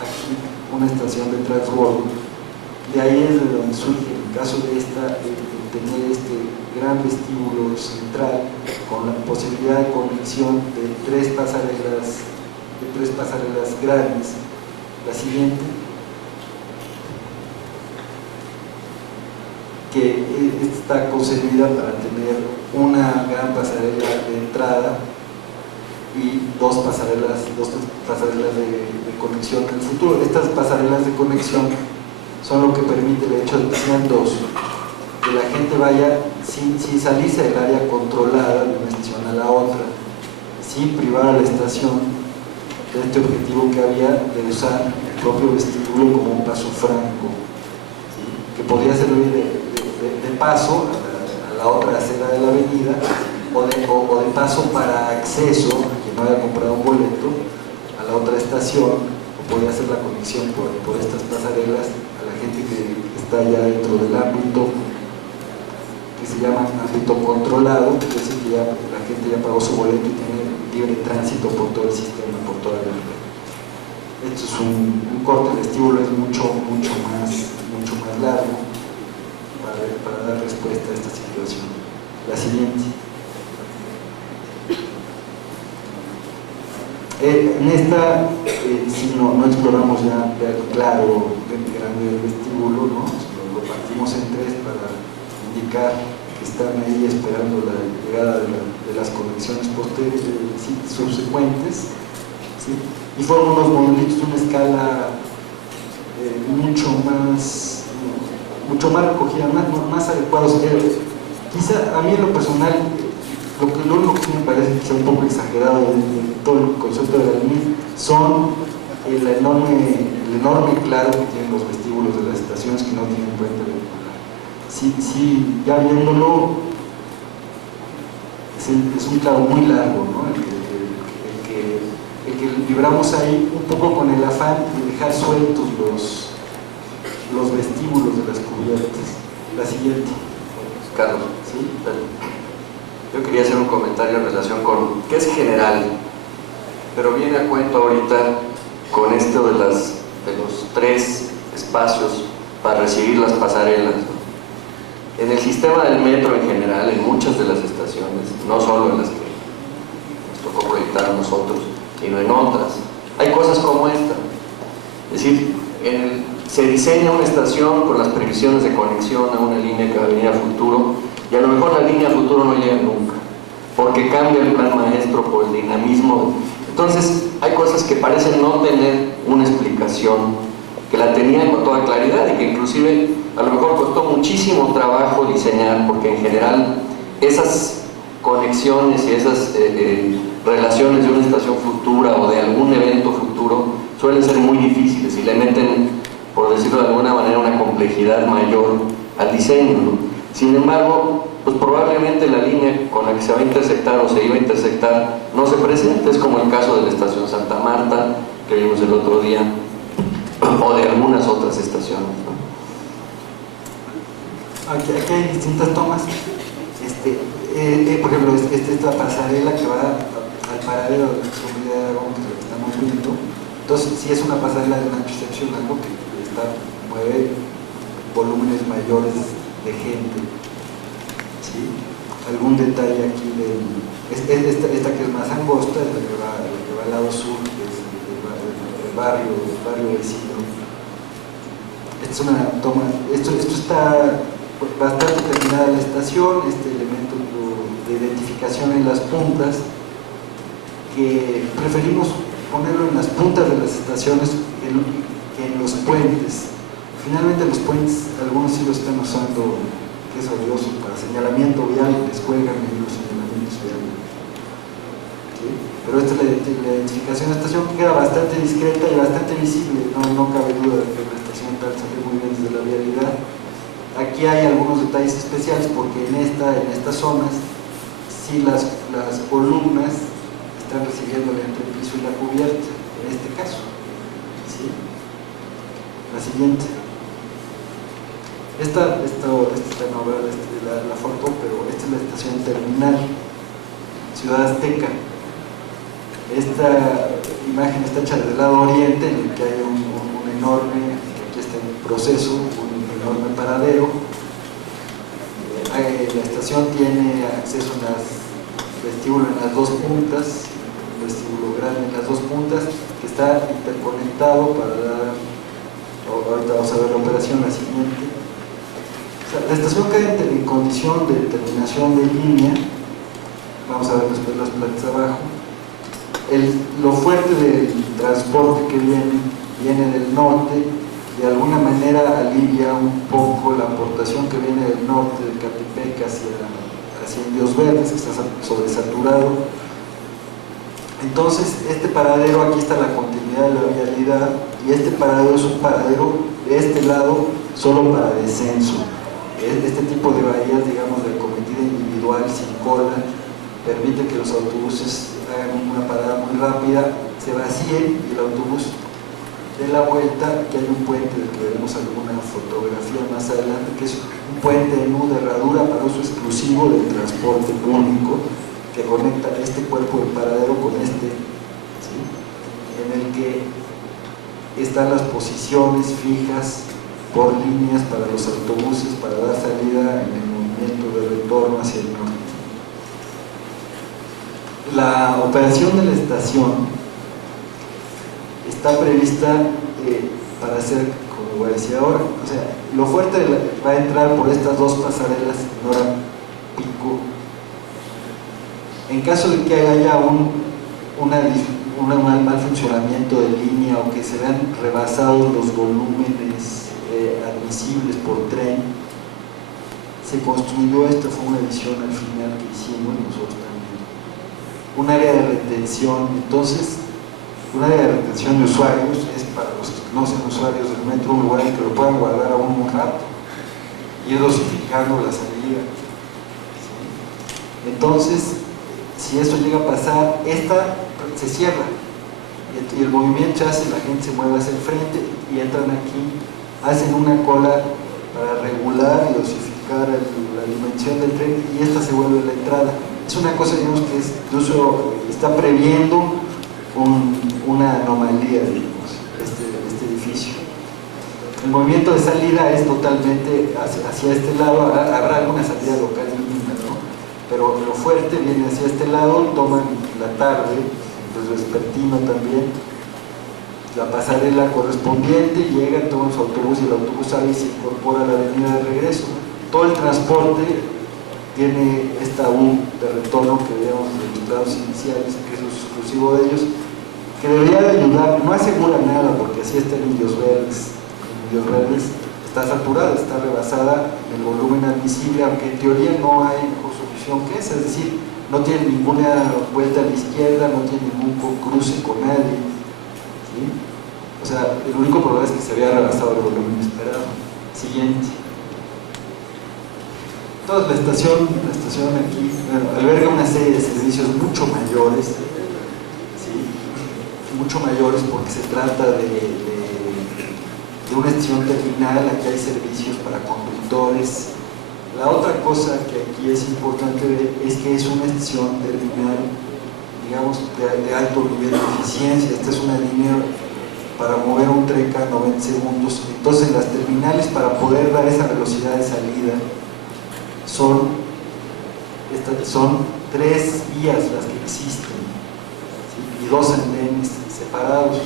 aquí una estación de transbordo. De ahí es de donde surge, en el caso de tener este gran vestíbulo central con la posibilidad de conexión de tres pasarelas grandes. La siguiente, que está concebida para tener una gran pasarela de entrada y dos pasarelas de conexión en el futuro. Estas pasarelas de conexión son lo que permite el hecho de que sean dos, que la gente vaya sin salirse del área controlada de una estación a la otra, sin privar a la estación de este objetivo que había de usar el propio vestíbulo como un paso franco, ¿sí? Que podría servir de paso a la otra acera de la avenida o de paso para acceso a quien no haya comprado un boleto a la otra estación, o podría hacer la conexión por estas pasarelas a la gente que está ya dentro del ámbito que se llama ámbito controlado, es decir, que ya la gente ya pagó su boleto y tiene libre tránsito por todo el sistema, por toda la red. Esto es un corte, el vestíbulo es mucho más largo para dar respuesta a esta situación. La siguiente. En esta, si no exploramos ya claro grande el vestíbulo, ¿no? Lo partimos en tres para indicar que están ahí esperando la llegada de las conexiones posteriores subsecuentes, ¿sí? Y fueron unos monolitos de una escala mucho más recogida, más adecuados. Quizá a mí en lo personal, lo único que sí me parece que sea un poco exagerado de todo el concepto de la línea son el enorme claro que tienen los vestíbulos de las estaciones que no tienen puente vehicular. Sí, ya viéndolo, es un claro muy largo, ¿no? El que libramos ahí un poco con el afán de dejar sueltos los vestíbulos de las cubiertas. La siguiente. Carlos, ¿sí? Yo quería hacer un comentario en relación con que es general, pero viene a cuento ahorita con esto de los tres espacios para recibir las pasarelas, ¿no? En el sistema del metro en general, en muchas de las estaciones, no solo en las que nos tocó proyectar a nosotros, sino en otras, hay cosas como esta. Es decir, se diseña una estación con las previsiones de conexión a una línea que va a venir a futuro, y a lo mejor la línea a futuro no llega nunca, porque cambia el plan maestro por el dinamismo. Entonces, hay cosas que parecen no tener una explicación, que la tenían con toda claridad y que inclusive a lo mejor costó muchísimo trabajo diseñar, porque en general esas conexiones y esas relaciones de una estación futura o de algún evento futuro suelen ser muy difíciles y le meten, por decirlo de alguna manera, una complejidad mayor al diseño, ¿no? Sin embargo, pues probablemente la línea con la que se va a intersectar o se iba a intersectar no se presente. Es como el caso de la estación Santa Marta que vimos el otro día, o de algunas otras estaciones, ¿no? Aquí hay distintas tomas. Por ejemplo, esta pasarela que va al paradero de la comunidad de Aragón, que es lo que estamos viendo. Entonces, sí es una pasarela de ancho excepcional, que mueve volúmenes mayores de gente. ¿Sí? Algún detalle aquí esta que es más angosta, es la que va al lado sur, que es el barrio vecino. Esta es una toma, esto está bastante terminada la estación, este elemento de identificación en las puntas, que preferimos ponerlo en las puntas de las estaciones que en los puentes. Finalmente los puentes, algunos sí los están usando, que es odioso, para señalamiento vial, les cuelgan en los señalamientos viales. ¿Sí? Pero esta es la identificación de la estación, que queda bastante discreta y bastante visible, no cabe duda de que la estación tal sale muy bien desde la vialidad. Aquí hay algunos detalles especiales porque en estas zonas sí las columnas están recibiendo el entrepiso y la cubierta, en este caso. ¿Sí? La siguiente. Esta no veo la foto, pero esta es la estación terminal, Ciudad Azteca. Esta imagen está hecha del lado oriente, en el que hay un enorme, aquí está en proceso, un enorme paradero. La estación tiene acceso a un vestíbulo en las dos puntas, un vestíbulo grande en las dos puntas, que está interconectado para dar, ahorita vamos a ver la operación, la siguiente. O sea, la estación queda en condición de terminación de línea. Vamos a ver después las plantas abajo. Lo fuerte del transporte que viene del norte, de alguna manera alivia un poco la aportación que viene del norte, de Catepec hacia Indios Verdes, que está sobresaturado. Entonces, este paradero, aquí está la continuidad de la vialidad, y este paradero es un paradero de este lado solo para descenso. Este tipo de bahías, digamos, de cometida individual sin cola, permite que los autobuses hagan una parada muy rápida, se vacíen y el autobús dé la vuelta. Aquí hay un puente del que veremos alguna fotografía más adelante, que es un puente de nudo de herradura para uso exclusivo del transporte público, que conecta este cuerpo del paradero con este, ¿sí? En el que están las posiciones fijas por líneas para los autobuses para dar salida en el movimiento de retorno hacia el norte. La operación de la estación está prevista para hacer, como voy a decir ahora, o sea, lo fuerte va a entrar por estas dos pasarelas en hora pico. En caso de que haya un mal funcionamiento de línea o que se vean rebasados los volúmenes admisibles por tren, se construyó, esta fue una edición al final que hicimos nosotros también, un área de retención. Entonces, un área de retención de usuarios es para los que no sean usuarios del metro, un lugar en que lo puedan guardar aún un rato, ir dosificando la salida. ¿Sí? Entonces, si esto llega a pasar, esta se cierra y el movimiento se hace, la gente se mueve hacia el frente y entran aquí, hacen una cola para regular y dosificar la dimensión del tren, y esta se vuelve la entrada. Es una cosa, digamos, que incluso está previendo una anomalía, digamos, este edificio. El movimiento de salida es totalmente hacia este lado, habrá alguna salida local mínima, ¿no? Pero lo fuerte viene hacia este lado, toman la tarde, el vespertino también, la pasarela correspondiente, llegan, toman su autobús y el autobús sale y se incorpora a la avenida de regreso. Todo el transporte tiene esta U de retorno que veíamos en los listados iniciales, que es exclusivo de ellos, que debería de ayudar, no asegura nada, porque así está en Indios Verdes. En Indios Verdes está saturada, está rebasada el volumen admisible, aunque en teoría no hay mejor solución que esa, es decir, no tiene ninguna vuelta a la izquierda, no tiene ningún cruce con nadie, ¿sí? O sea, el único problema es que se había rebasado el volumen esperado. Siguiente. Entonces la estación aquí, bueno, alberga una serie de servicios mucho mayores, ¿sí? Mucho mayores, porque se trata de una estación terminal. Aquí hay servicios para conductores. La otra cosa que aquí es importante ver es que es una estación terminal, digamos, de alto nivel de eficiencia. Esta es una línea para mover un tren cada 90 segundos. Entonces las terminales, para poder dar esa velocidad de salida, son 3 vías las que existen, ¿sí? Y 2 andenes separados.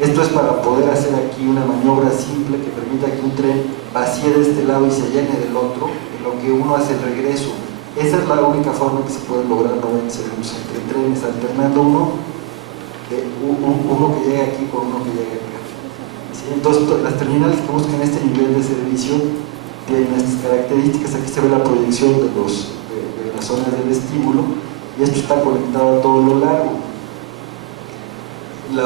Esto es para poder hacer aquí una maniobra simple que permita que un tren vacíe de este lado y se llene del otro, en lo que uno hace el regreso. Esa es la única forma que se puede lograr 90 segundos entre trenes, alternando uno que llega aquí con uno que llega acá, ¿sí? Entonces las terminales que buscan este nivel de servicio tienen estas características. Aquí se ve la proyección de las zonas del vestíbulo, y esto está conectado a todo lo largo. El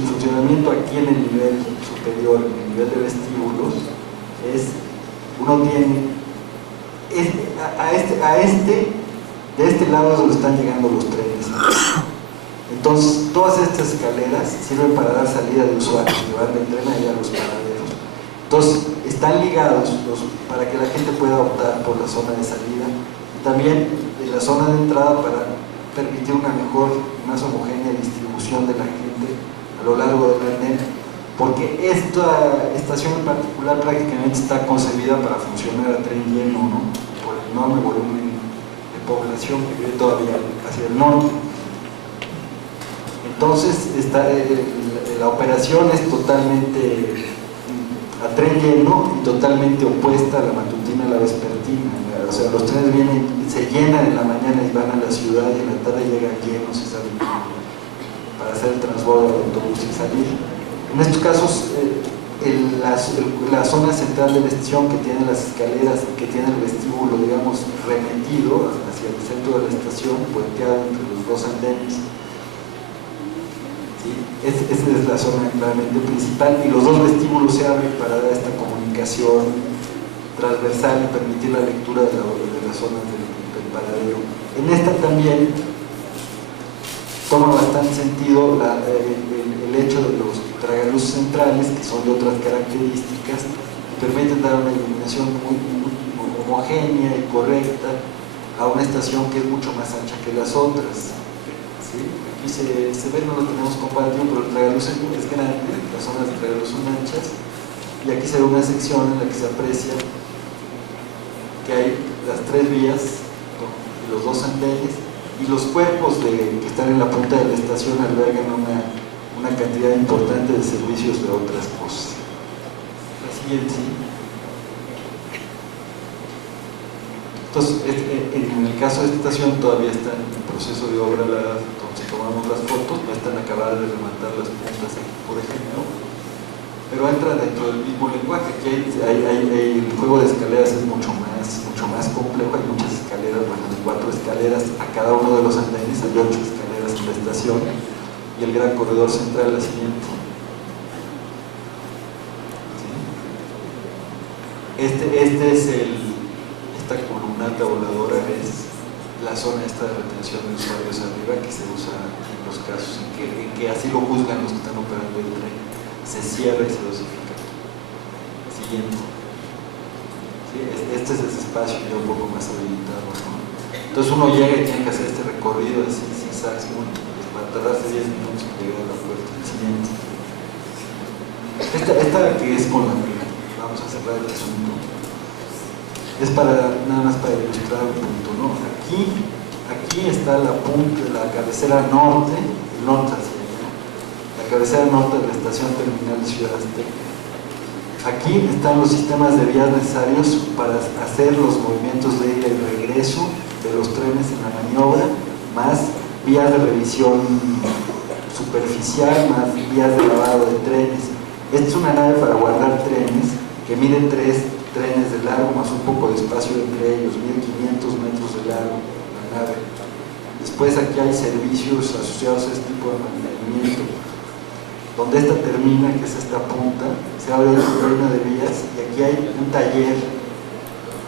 funcionamiento aquí en el nivel superior, en el nivel de vestíbulos, es, uno tiene, de este lado es donde están llegando los trenes. Entonces, todas estas escaleras sirven para dar salida de usuarios, llevar del tren allá a los paraderos. Entonces, están ligados para que la gente pueda optar por la zona de salida, y también en la zona de entrada para permitir una mejor y más homogénea distribución de la gente a lo largo del andén, porque esta estación en particular prácticamente está concebida para funcionar a tren lleno, ¿no? Por el enorme volumen de población que vive todavía hacia el norte. Entonces, la operación es totalmente a tren lleno y totalmente opuesta a la matutina a la vespertina. O sea, los trenes se llenan en la mañana y van a la ciudad, y en la tarde llegan llenos y salen para hacer el transbordo del autobús y salir. En estos casos, la zona central de la estación, que tiene las escaleras y que tiene el vestíbulo, digamos, remetido hacia el centro de la estación, puenteado entre los 2 andenes, ¿sí? Esa es la zona claramente principal, y los 2 vestíbulos se abren para dar esta comunicación transversal y permitir la lectura de las zonas del paradero. En esta también toma bastante sentido el hecho de los tragaluces centrales, que son de otras características, que permiten dar una iluminación muy homogénea y correcta a una estación que es mucho más ancha que las otras, ¿sí? Aquí se ve, no lo tenemos compartido, pero el tragaluz es grande, las zonas de tragaluz son anchas, y aquí se ve una sección en la que se aprecia que hay las 3 vías, ¿no? Y los 2 andenes, y los cuerpos que están en la punta de la estación albergan una cantidad importante de servicios de otras cosas. La siguiente. Entonces, en el caso de esta estación todavía está en proceso de obra, entonces tomamos las fotos, no están acabadas de rematar las puntas, por ejemplo, pero entra dentro del mismo lenguaje. Aquí el juego de escaleras es mucho más complejo. Hay muchas escaleras, bueno, de 4 escaleras a cada uno de los andenes, hay 8 escaleras en la estación, y el gran corredor central, la siguiente. ¿Sí? Esta columnata voladora es la zona esta de retención de usuarios arriba, que se usa en los casos en que así lo juzgan los que están operando el tren. Se cierra y se dosifica. Siguiente. ¿Sí? Este es ese espacio ya un poco más habilitado, ¿no? Entonces uno llega y tiene que hacer este recorrido así, zigzags, para tardarse 10 minutos en llegar a la puerta. Siguiente. esta que es con la que vamos a cerrar el asunto, es nada más para ilustrar un punto, ¿no? Aquí está la punta, la cabecera norte, la cabecera norte de la estación terminal de Ciudad Azteca. Aquí están los sistemas de vías necesarios para hacer los movimientos de ida y regreso de los trenes en la maniobra, más vías de revisión superficial, más vías de lavado de trenes. Esta es una nave para guardar trenes que mide 3 trenes de largo más un poco de espacio entre ellos, mide 500 metros de largo la nave. Después aquí hay servicios asociados a este tipo de mantenimiento. Donde esta termina, que es esta punta, se abre el reino de vías y aquí hay un taller,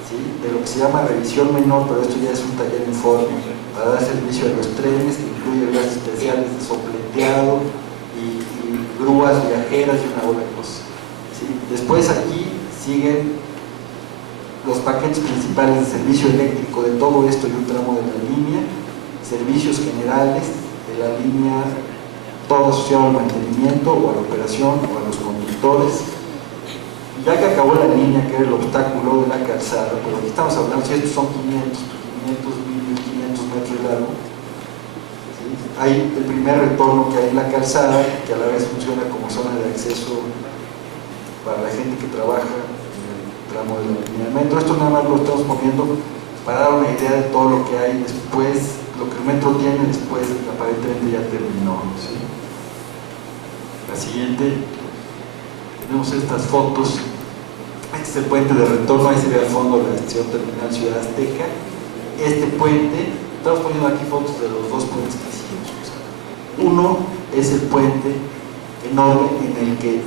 ¿sí?, de lo que se llama revisión menor, pero esto ya es un taller informe para dar servicio a los trenes, que incluye vías especiales de sopleteado y grúas viajeras y una bola de cosas, ¿sí? Después aquí siguen los paquetes principales de servicio eléctrico de todo esto y un tramo de la línea, servicios generales de la línea, todo asociado al mantenimiento o a la operación o a los conductores. Ya que acabó la línea, que era el obstáculo de la calzada, pero aquí estamos hablando, si estos son 500, 1500 metros de largo, ¿sí? Hay el primer retorno que hay en la calzada, que a la vez funciona como zona de acceso para la gente que trabaja en el tramo de la línea del metro. Esto nada más lo estamos poniendo para dar una idea de todo lo que hay después, lo que el metro tiene después de que aparentemente ya terminó, ¿sí? La siguiente, tenemos estas fotos. Este es el puente de retorno, ahí se ve al fondo la estación terminal Ciudad Azteca. Este puente, estamos poniendo aquí fotos de los dos puentes que hicimos. Uno es el puente enorme en el que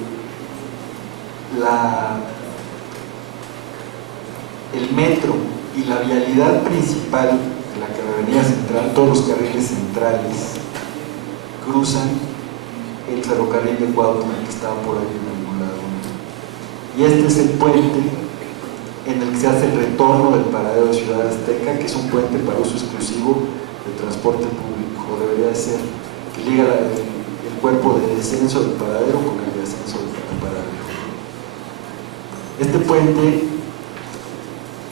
el metro y la vialidad principal de la Avenida Central, todos los carriles centrales, cruzan el ferrocarril de Cuautla que estaba por ahí en algún lado. Y este es el puente en el que se hace el retorno del paradero de Ciudad Azteca, que es un puente para uso exclusivo de transporte público, o debería ser, que liga el cuerpo de descenso del paradero con el de ascenso del paradero. Este puente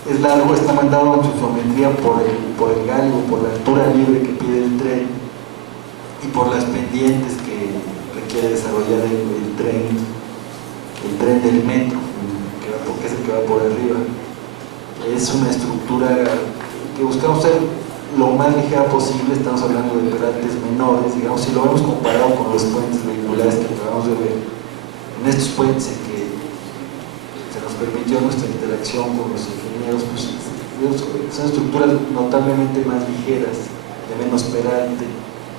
es largo, está mandado en su geometría por el galgo, por la altura libre que pide el tren y por las pendientes que requiere desarrollar el tren del metro, porque es el que va por arriba. Es una estructura que buscamos ser lo más ligera posible. Estamos hablando de peraltes menores, digamos, si lo vemos comparado con los puentes vehiculares que acabamos de ver. En estos puentes en que se nos permitió nuestra interacción con los ingenieros, pues son estructuras notablemente más ligeras, de menos peralte.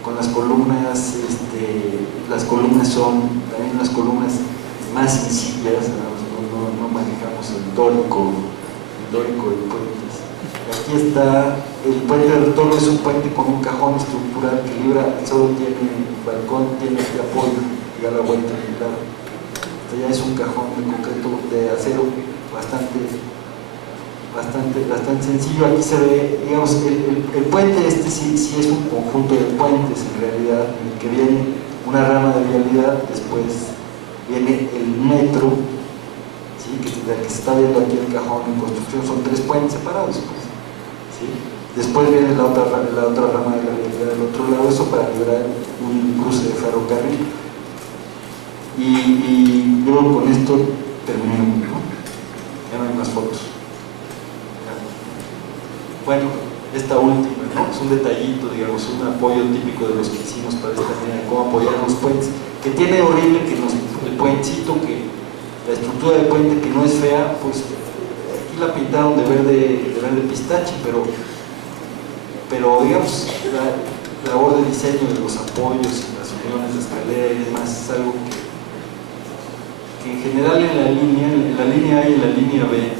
Con las columnas, las columnas son también unas columnas más sencillas, no manejamos el dórico de puentes. Aquí está el puente de retorno, es un puente con un cajón estructural que libra, solo tiene balcón, tiene este apoyo y da la vuelta al lado. Este ya es un cajón de concreto de acero bastante sencillo. Aquí se ve, digamos, el puente sí es un conjunto de puentes en realidad, en el que viene una rama de vialidad, después viene el metro, ¿sí?, que se está viendo aquí el cajón en construcción, son 3 puentes separados, pues, ¿sí? Después viene la otra rama de la vialidad del otro lado, eso para liberar un cruce de ferrocarril. Y luego con esto terminamos, ¿no? Ya no hay más fotos. Bueno, esta última, ¿no?, es un detallito, digamos, un apoyo típico de los que hicimos para esta manera, cómo apoyar los puentes, que tiene horrible que el puentecito, que la estructura del puente que no es fea, pues aquí la pintaron de verde pistache, pero digamos, la labor de diseño de los apoyos y las uniones de escalera y demás es algo que en general en la línea A y en la línea B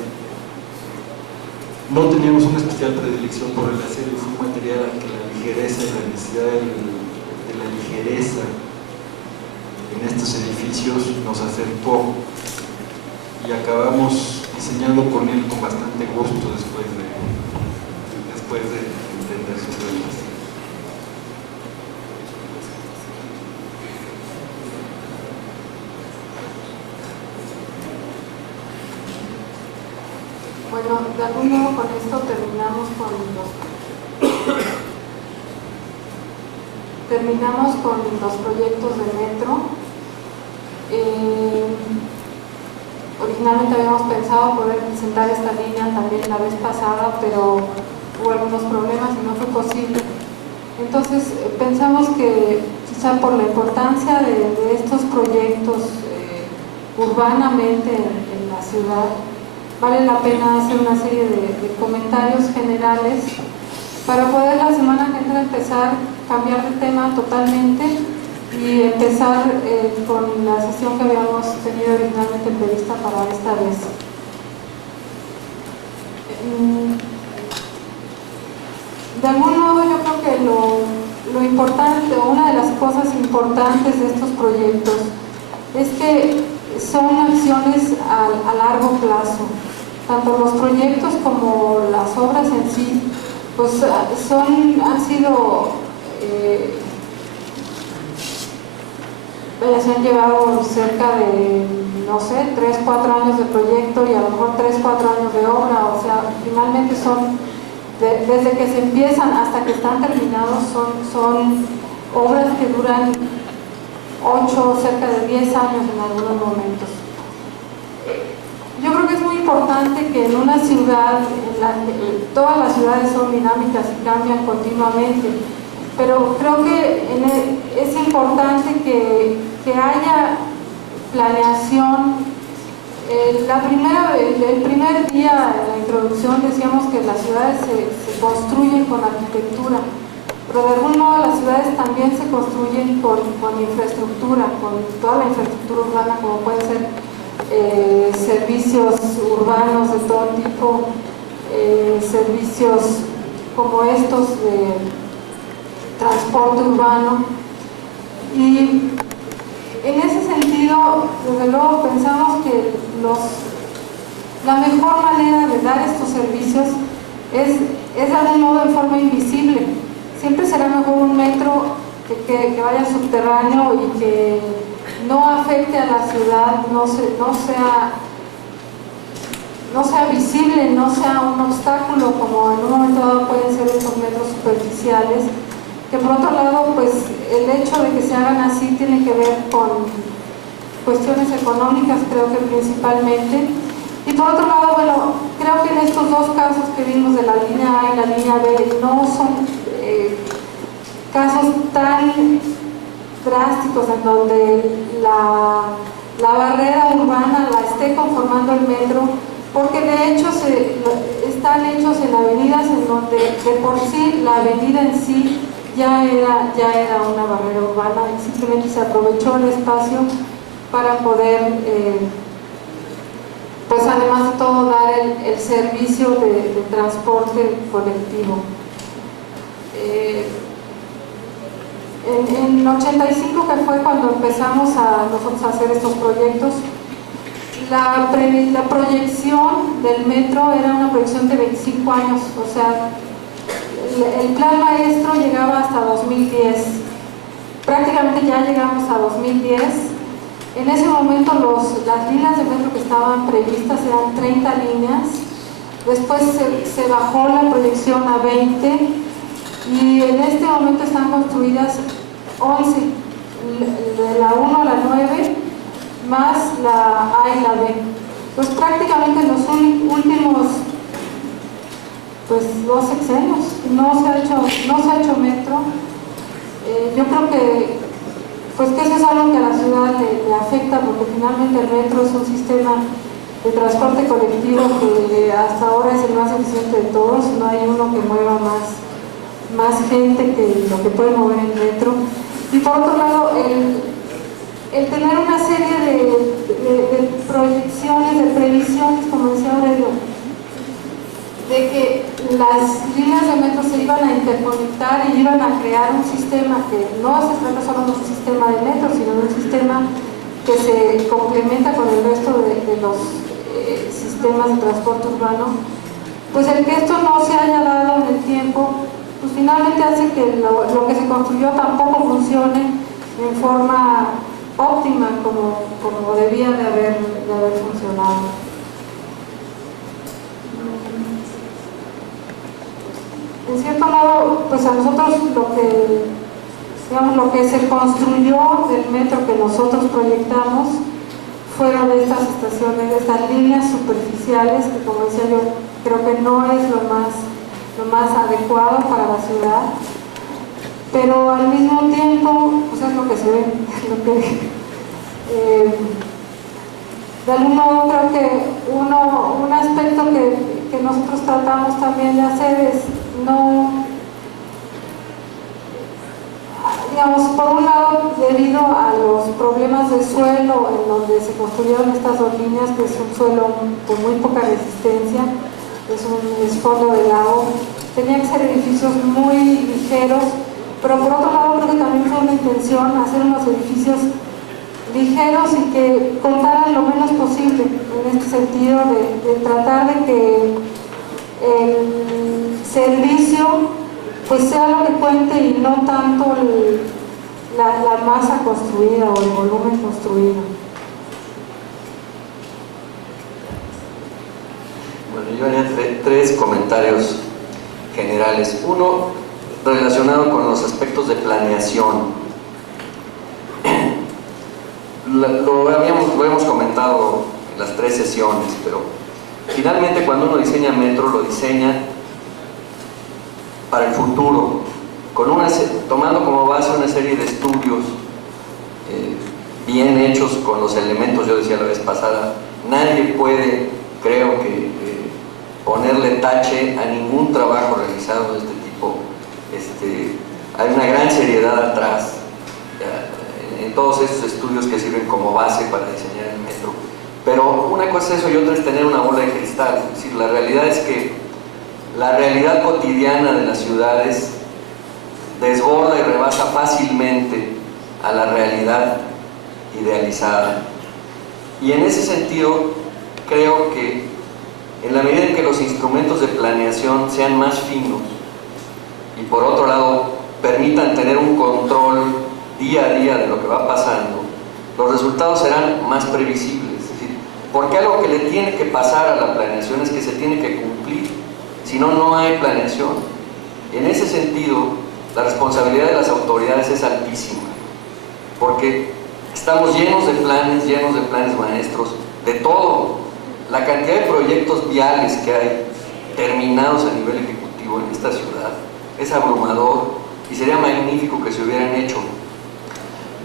no teníamos una especial predilección por el acero, y fue un material al que la ligereza y la necesidad de la ligereza en estos edificios nos acercó, y acabamos diseñando con él con bastante gusto después de entender sus reglas. Bueno, de algún modo con esto terminamos con los proyectos de metro. Originalmente habíamos pensado poder presentar esta línea también la vez pasada, pero hubo algunos problemas y no fue posible. Entonces pensamos que quizá por la importancia de estos proyectos urbanamente en la ciudad, vale la pena hacer una serie de comentarios generales para poder la semana que entra empezar a cambiar de tema totalmente y empezar con la sesión que habíamos tenido originalmente prevista para esta vez. De algún modo yo creo que lo importante, o una de las cosas importantes de estos proyectos es que son acciones a largo plazo. Tanto los proyectos como las obras en sí, pues han sido, se han llevado cerca de, no sé, 3-4 años de proyecto y a lo mejor 3-4 años de obra, o sea, finalmente son, desde que se empiezan hasta que están terminados, son obras que duran 8, cerca de 10 años en algunos momentos. Yo creo que es muy importante que en una ciudad, todas las ciudades son dinámicas y cambian continuamente, pero creo que es importante que haya planeación. El primer día de la introducción decíamos que las ciudades se construyen con arquitectura, pero de algún modo las ciudades también se construyen con infraestructura, con toda la infraestructura urbana, como pueden ser servicios urbanos de todo tipo, servicios como estos de transporte urbano. Y en ese sentido, desde luego pensamos que la mejor manera de dar estos servicios es de algún modo en forma invisible. Siempre será mejor un metro que vaya subterráneo y que no afecte a la ciudad, no sea visible, no sea un obstáculo como en un momento dado pueden ser estos metros superficiales, que por otro lado pues el hecho de que se hagan así tiene que ver con cuestiones económicas, creo que principalmente, y por otro lado, bueno, creo que en estos dos casos que vimos de la línea A y la línea B no son casos tan drásticos en donde la barrera urbana la esté conformando el metro, porque de hecho están hechos en avenidas en donde de por sí la avenida en sí ya era una barrera urbana y simplemente se aprovechó el espacio para poder pues además de todo dar el servicio de transporte colectivo. En 85, que fue cuando empezamos nosotros a hacer estos proyectos, la proyección del metro era una proyección de 25 años, o sea, el plan maestro llegaba hasta 2010, prácticamente ya llegamos a 2010. En ese momento las líneas de metro que estaban previstas eran 30 líneas, después se bajó la proyección a 20 y en este momento están construidas 11, de la 1 a la 9, más la A y la B. Pues prácticamente en los últimos pues 2 sexenios no se ha hecho metro. Yo creo que eso es algo que a la ciudad le afecta, porque finalmente el metro es un sistema de transporte colectivo que hasta ahora es el más eficiente de todos, no hay uno que mueva más gente que lo que puede mover el metro. Y por otro lado, el tener una serie de proyecciones, de previsiones, como decía Aurelio, de que las líneas de metro se iban a interconectar y iban a crear un sistema que no se trata solo de un sistema de metro, sino de un sistema que se complementa con el resto de los sistemas de transporte urbano, pues el que esto no se haya dado en el tiempo, pues finalmente hace que lo que se construyó tampoco funcione en forma óptima como debía de haber funcionado. pues a nosotros lo que se construyó del metro que nosotros proyectamos fueron estas estaciones, estas líneas superficiales, que como decía yo, creo que no es lo más adecuado para la ciudad, pero al mismo tiempo, pues es lo que se ve, de algún modo creo que un aspecto que nosotros tratamos también de hacer es no, digamos, por un lado, debido a los problemas de suelo en donde se construyeron estas dos líneas, que es un suelo con muy poca resistencia, es fondo de lago, tenían que ser edificios muy ligeros, pero por otro lado creo que también fue una intención hacer unos edificios ligeros y que contaran lo menos posible, en este sentido de tratar de que el servicio pues sea lo que cuente y no tanto la masa construida o el volumen construido. Bueno, yo haría tres comentarios generales. Uno, relacionado con los aspectos de planeación. Lo hemos comentado en las 3 sesiones, pero finalmente cuando uno diseña metro, lo diseña para el futuro, tomando como base una serie de estudios bien hechos con los elementos. Yo decía la vez pasada, nadie puede, creo que, ponerle tache a ningún trabajo realizado de este tipo. Hay una gran seriedad atrás en todos estos estudios que sirven como base para diseñar el metro. Pero una cosa es eso y otra es tener una bola de cristal. Es decir, la realidad es que la realidad cotidiana de las ciudades desborda y rebasa fácilmente a la realidad idealizada. Y en ese sentido, creo que en la medida en que los instrumentos de planeación sean más finos y por otro lado permitan tener un control día a día de lo que va pasando, los resultados serán más previsibles. Es decir, porque algo que le tiene que pasar a la planeación es que se tiene que cumplir, si no, no hay planeación. En ese sentido, la responsabilidad de las autoridades es altísima, porque estamos llenos de planes maestros, de todo. La cantidad de proyectos viales que hay terminados a nivel ejecutivo en esta ciudad es abrumador y sería magnífico que se hubieran hecho.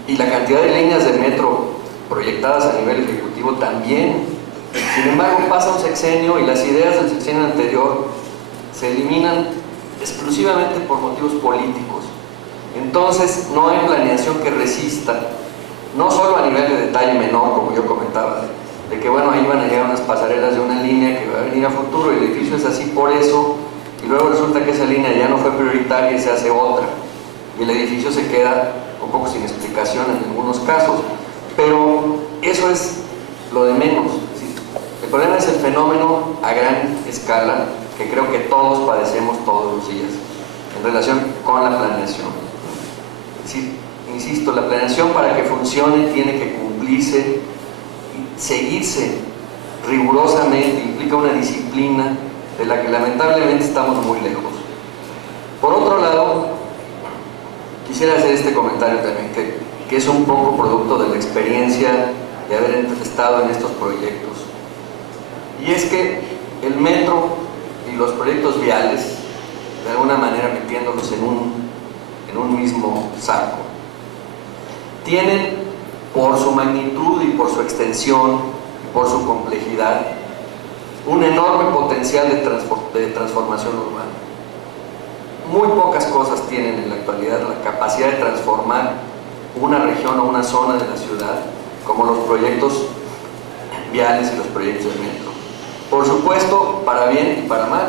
Y la cantidad de líneas de metro proyectadas a nivel ejecutivo también. Sin embargo, pasa un sexenio y las ideas del sexenio anterior se eliminan exclusivamente por motivos políticos. Entonces, no hay planeación que resista, no solo a nivel de detalle menor, como yo comentaba, de que bueno, ahí van a llegar unas pasarelas de una línea que va a venir a futuro y el edificio es así por eso, y luego resulta que esa línea ya no fue prioritaria y se hace otra, y el edificio se queda un poco sin explicación en algunos casos, pero eso es lo de menos. El problema es el fenómeno a gran escala que creo que todos padecemos todos los días en relación con la planeación. Es decir, insisto, la planeación para que funcione tiene que cumplirse y seguirse rigurosamente, implica una disciplina de la que lamentablemente estamos muy lejos. Por otro lado, quisiera hacer este comentario también, que es un poco producto de la experiencia de haber estado en estos proyectos. Y es que el metro y los proyectos viales, de alguna manera metiéndolos en un mismo saco, tienen, por su magnitud y por su extensión y por su complejidad, un enorme potencial de transformación urbana. Muy pocas cosas tienen en la actualidad la capacidad de transformar una región o una zona de la ciudad como los proyectos viales y los proyectos de metro. Por supuesto, para bien y para mal,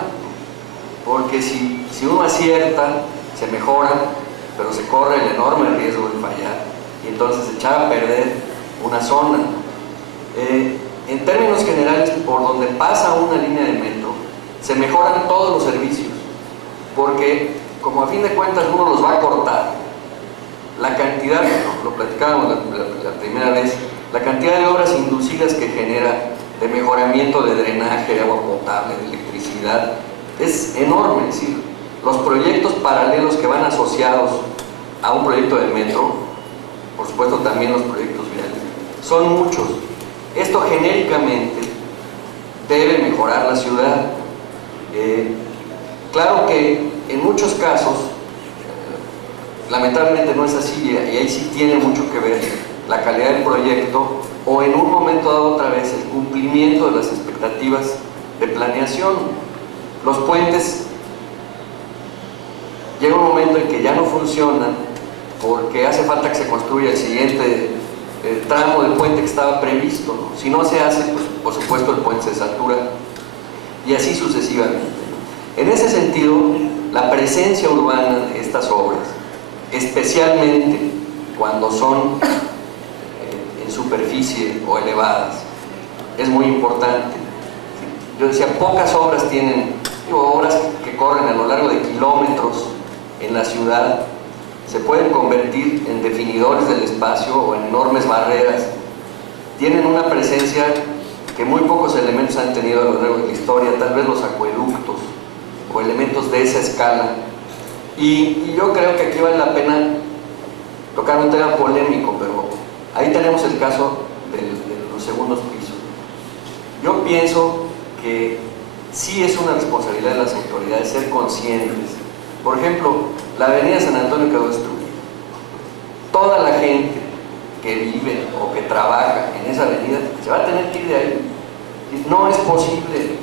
porque si uno acierta, se mejora, pero se corre el enorme riesgo de fallar y entonces echar a perder una zona. En términos generales, por donde pasa una línea de metro, se mejoran todos los servicios, porque como a fin de cuentas uno los va a cortar, la cantidad, lo platicábamos la primera vez, la cantidad de obras inducidas que genera de mejoramiento de drenaje, de agua potable, de electricidad, es enorme. Es decir, los proyectos paralelos que van asociados a un proyecto de metro, por supuesto también los proyectos viales, son muchos. Esto genéricamente debe mejorar la ciudad. Claro que en muchos casos, lamentablemente no es así, y ahí sí tiene mucho que ver la calidad del proyecto o en un momento dado otra vez el cumplimiento de las expectativas de planeación. Los puentes llega un momento en que ya no funcionan porque hace falta que se construya el siguiente tramo del puente que estaba previsto, ¿no? Si no se hace, pues por supuesto el puente se satura y así sucesivamente. En ese sentido, la presencia urbana de estas obras, especialmente cuando son en superficie o elevadas, es muy importante. Yo decía, pocas obras tienen, obras que corren a lo largo de kilómetros en la ciudad, se pueden convertir en definidores del espacio o en enormes barreras. Tienen una presencia que muy pocos elementos han tenido a lo largo de la historia, tal vez los acueductos o elementos de esa escala. Y yo creo que aquí vale la pena tocar un tema polémico, pero ahí tenemos el caso de los segundos pisos. Yo pienso que sí es una responsabilidad de las autoridades ser conscientes. Por ejemplo, la avenida San Antonio quedó destruida. Toda la gente que vive o que trabaja en esa avenida se va a tener que ir de ahí. No es posible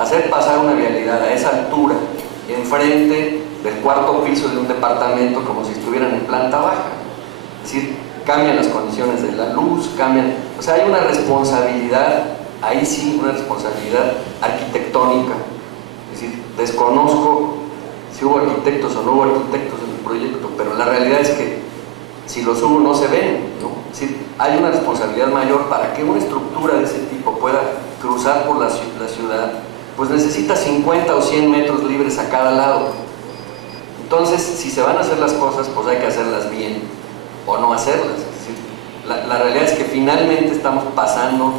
hacer pasar una vialidad a esa altura enfrente del cuarto piso de un departamento como si estuvieran en planta baja. Es decir, cambian las condiciones de la luz, cambian, o sea, hay una responsabilidad, ahí sí, una responsabilidad arquitectónica. Es decir, desconozco si hubo arquitectos o no hubo arquitectos en el proyecto, pero la realidad es que si los hubo no se ven, ¿no? Es decir, hay una responsabilidad mayor para que una estructura de ese tipo pueda cruzar por la ciudad, pues necesita 50 o 100 metros libres a cada lado. Entonces, si se van a hacer las cosas, pues hay que hacerlas bien o no hacerlas. Es decir, la realidad es que finalmente estamos pasando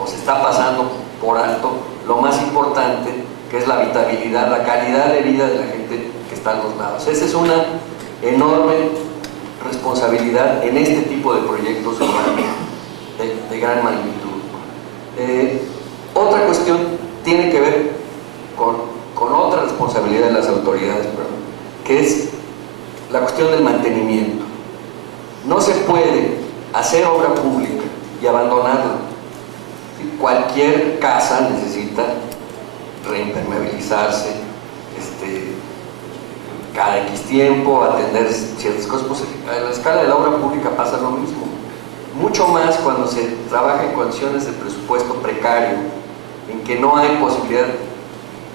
o se está pasando por alto lo más importante, que es la habitabilidad, la calidad de vida de la gente que está a los lados. Esa es una enorme responsabilidad en este tipo de proyectos urbanos de gran magnitud. Otra cuestión tiene que ver con otra responsabilidad de las autoridades, que es la cuestión del mantenimiento. No se puede hacer obra pública y abandonarla. Cualquier casa necesita reimpermeabilizarse, cada X tiempo, atender ciertas cosas. Pues a la escala de la obra pública pasa lo mismo. Mucho más cuando se trabaja en condiciones de presupuesto precario, en que no hay posibilidad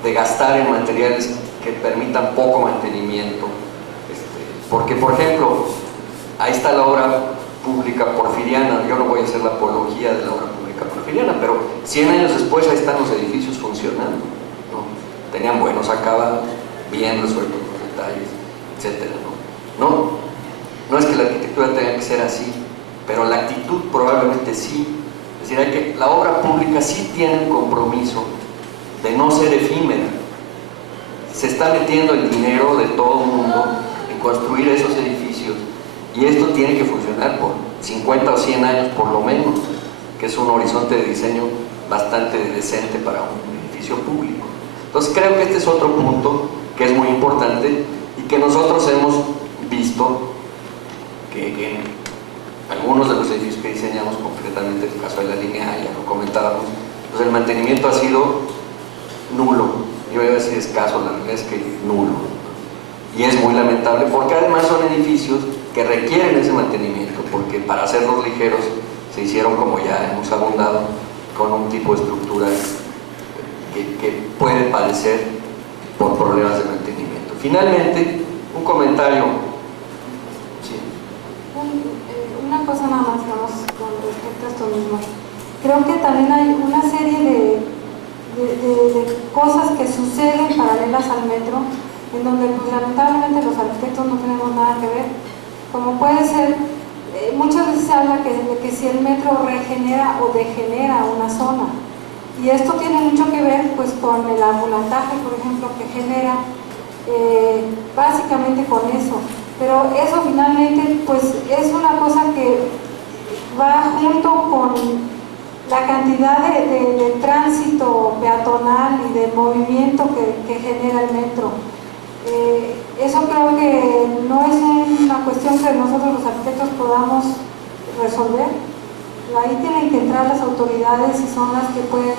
de gastar en materiales que permitan poco mantenimiento. Porque, por ejemplo, ahí está la obra pública porfiriana. Yo no voy a hacer la apología de la obra pública porfiriana, pero 100 años después ahí están los edificios funcionando, ¿no? Tenían buenos acabados, bien resueltos los detalles, etcétera, ¿no? No es que la arquitectura tenga que ser así, pero la actitud probablemente sí. Es decir, la obra pública sí tiene un compromiso de no ser efímera. Se está metiendo el dinero de todo el mundo en construir esos edificios, y esto tiene que funcionar por 50 o 100 años por lo menos, que es un horizonte de diseño bastante decente para un edificio público. Entonces creo que este es otro punto que es muy importante y que nosotros hemos visto que en algunos de los edificios que diseñamos, concretamente el caso de la línea A, ya lo comentábamos, pues el mantenimiento ha sido nulo. Yo iba a decir escaso, la realidad es que nulo. Y es muy lamentable porque además son edificios que requieren ese mantenimiento, porque para hacerlos ligeros se hicieron, como ya hemos abundado, con un tipo de estructura que puede padecer por problemas de mantenimiento. Finalmente, un comentario. Sí. Una cosa nada más, digamos, con respecto a esto mismo. Creo que también hay una serie de cosas que suceden paralelas al metro, en donde pues, lamentablemente los arquitectos no tenemos nada que ver, como puede ser, muchas veces se habla de que si el metro regenera o degenera una zona, y esto tiene mucho que ver pues con el ambulantaje, por ejemplo, que genera básicamente con eso. Pero eso finalmente pues es una cosa que va junto con la cantidad de tránsito peatonal y de movimiento que genera el metro. Eso creo que no es una cuestión que nosotros los arquitectos podamos resolver. Ahí tienen que entrar las autoridades y son las que pueden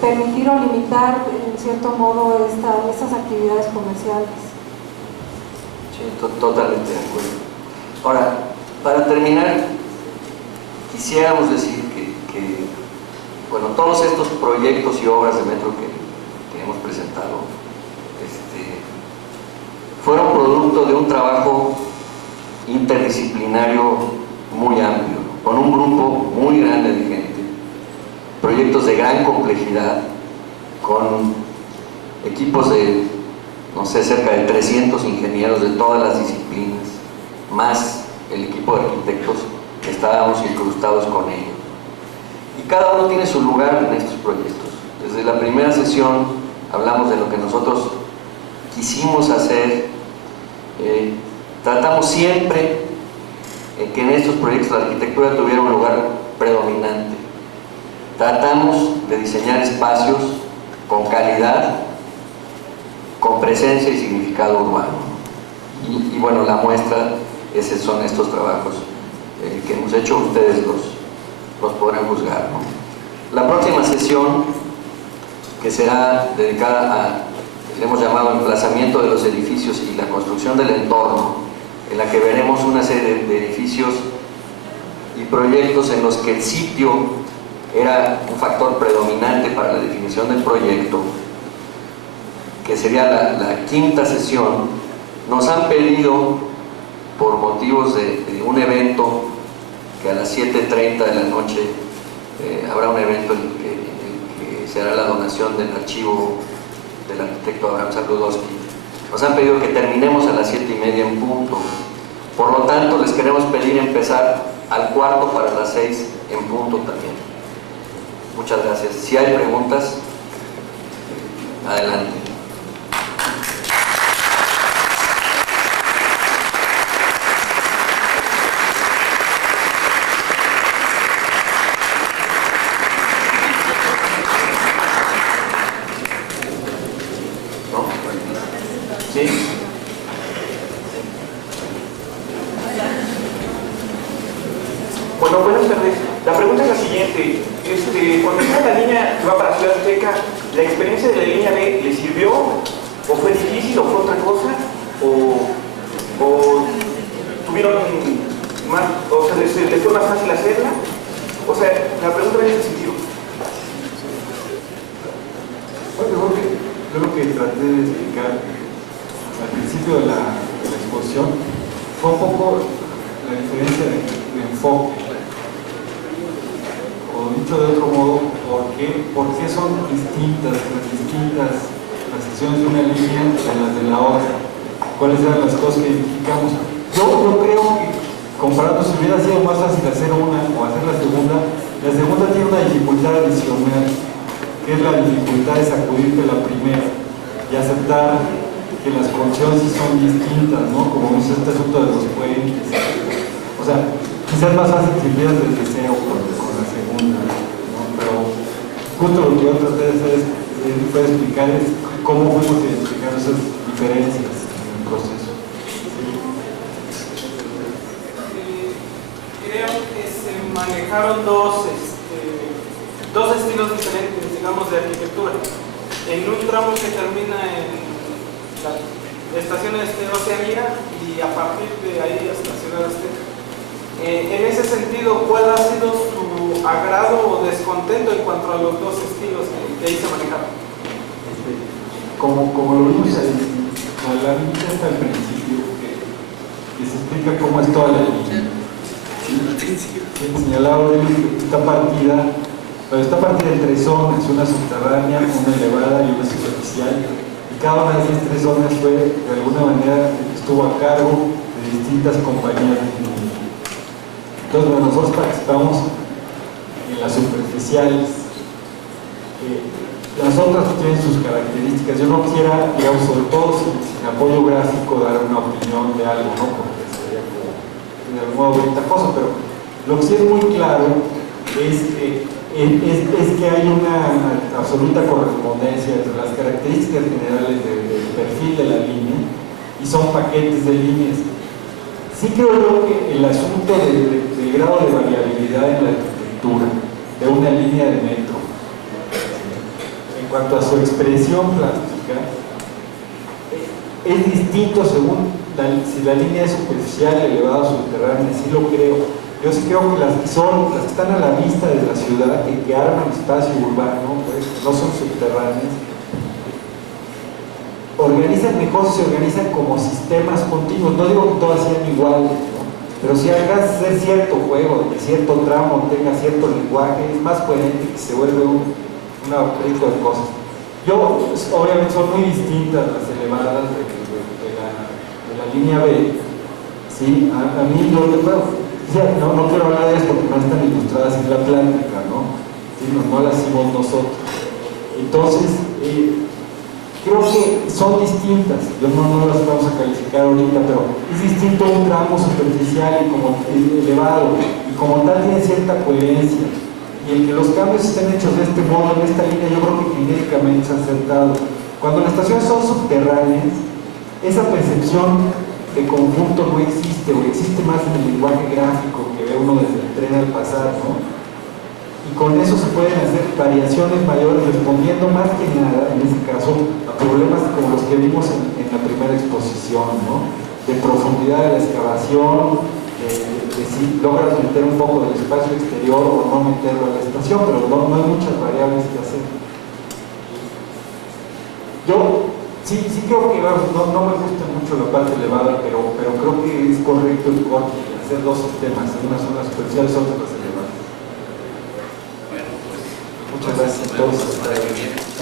permitir o limitar en cierto modo estas actividades comerciales. Sí, totalmente de acuerdo. Ahora, para terminar, quisiéramos decir que bueno, todos estos proyectos y obras de metro que hemos presentado fueron producto de un trabajo interdisciplinario muy amplio, con un grupo muy grande de gente, proyectos de gran complejidad, con equipos de, no sé, cerca de 300 ingenieros de todas las disciplinas, más el equipo de arquitectos que estábamos incrustados con ellos. Y cada uno tiene su lugar en estos proyectos. Desde la primera sesión hablamos de lo que nosotros quisimos hacer. Tratamos siempre que en estos proyectos la arquitectura tuviera un lugar predominante. Tratamos de diseñar espacios con calidad, con presencia y significado urbano. Y bueno, la muestra son estos trabajos que hemos hecho. Ustedes los podrán juzgar, ¿no? La próxima sesión, que será dedicada a, le hemos llamado emplazamiento de los edificios y la construcción del entorno, en la que veremos una serie de edificios y proyectos en los que el sitio era un factor predominante para la definición del proyecto, que sería la quinta sesión. Nos han pedido, por motivos de un evento, que a las 7:30 de la noche habrá un evento en el que se hará la donación del archivo del arquitecto Abraham Sabludowski. Nos han pedido que terminemos a las 7:30 en punto. Por lo tanto, les queremos pedir empezar al cuarto para las 6 en punto también. Muchas gracias. Si hay preguntas, adelante. ¿Sí? Bueno, buenas tardes. La pregunta es la siguiente. Cuando está la línea que va para Ciudad Azteca, ¿la experiencia de la línea B le sirvió? ¿O fue difícil? ¿O fue otra cosa? ¿O tuvieron más? ¿O sea, les fue más fácil hacerla? O sea, la pregunta va en ese sentido. Bueno, yo lo que traté de explicar al principio de la exposición fue un poco la diferencia de enfoque, o dicho de otro modo, ¿por qué son distintas las secciones de una línea de las de la otra? ¿Cuáles eran las cosas que identificamos? Yo creo que comparando, si hubiera sido más fácil hacer una o hacer la segunda tiene una dificultad adicional, que es la dificultad de sacudirte la primera y aceptar que las condiciones sí son distintas, ¿no? Como dice este asunto de los puentes. O sea, quizás es más fácil que empiezas desde cero con la segunda, ¿no? Pero justo lo que yo traté de hacer fue explicar cómo fuimos identificando esas diferencias en el proceso. Creo que se manejaron dos estilos diferentes, digamos, de arquitectura. En un tramo que termina en la estación Oceanía y a partir de ahí hasta Ciudad Azteca. En ese sentido, ¿cuál ha sido su agrado o descontento en cuanto a los dos estilos que ahí se manejaron? Como lo vimos a la línea hasta el principio, que se explica cómo es toda la línea. Señalaba esta partida, pero está partida en 3 zonas, una subterránea, una elevada y una superficial. Cada una de esas 3 zonas de alguna manera estuvo a cargo de distintas compañías. Entonces, bueno, nosotros participamos en las superficiales. las otras tienen sus características. Yo no quisiera, digamos, sobre todo sin apoyo gráfico, dar una opinión de algo, ¿no? Porque sería como de algún modo ventajoso, pero lo que sí es muy claro es que hay una absoluta correspondencia entre las características generales del perfil de la línea y son paquetes de líneas. Sí creo yo que el asunto del grado de variabilidad en la arquitectura de una línea de metro, en cuanto a su expresión plástica, es distinto según si la línea es superficial, elevada o subterránea. Sí lo creo. Yo sí creo que las que están a la vista de la ciudad, que arman espacio urbano, pues, no son subterráneas, organizan mejor si se organizan como sistemas continuos. No digo que todas sean iguales, ¿no? Pero si hagas hacer cierto juego, que cierto tramo tenga cierto lenguaje, es más coherente que se vuelve un abrigo de cosas. Obviamente son muy distintas las elevadas de la línea B. ¿Sí? A mí no quiero hablar de esto porque no están ilustradas en la plática, ¿no? Sí, no las hicimos nosotros. Entonces, creo que son distintas. Yo no las vamos a calificar ahorita, pero es distinto un tramo superficial y como elevado, y como tal tiene cierta coherencia. Y el que los cambios estén hechos de este modo, en esta línea, yo creo que genéricamente es acertado. Cuando las estaciones son subterráneas, esa percepción de conjunto no existe, o existe más en el lenguaje gráfico que ve uno desde el tren al pasar, ¿no? Y con eso se pueden hacer variaciones mayores, respondiendo más que nada, en este caso, a problemas como los que vimos en la primera exposición, ¿no? De profundidad de la excavación, de si logras meter un poco del espacio exterior o no meterlo a la estación, pero no hay muchas variables que hacer. Yo sí creo que no me gusta mucho la parte elevada, pero creo que es correcto el corte, hacer dos sistemas, unas zonas superficiales, otras elevadas. Bueno, pues muchas gracias a todos.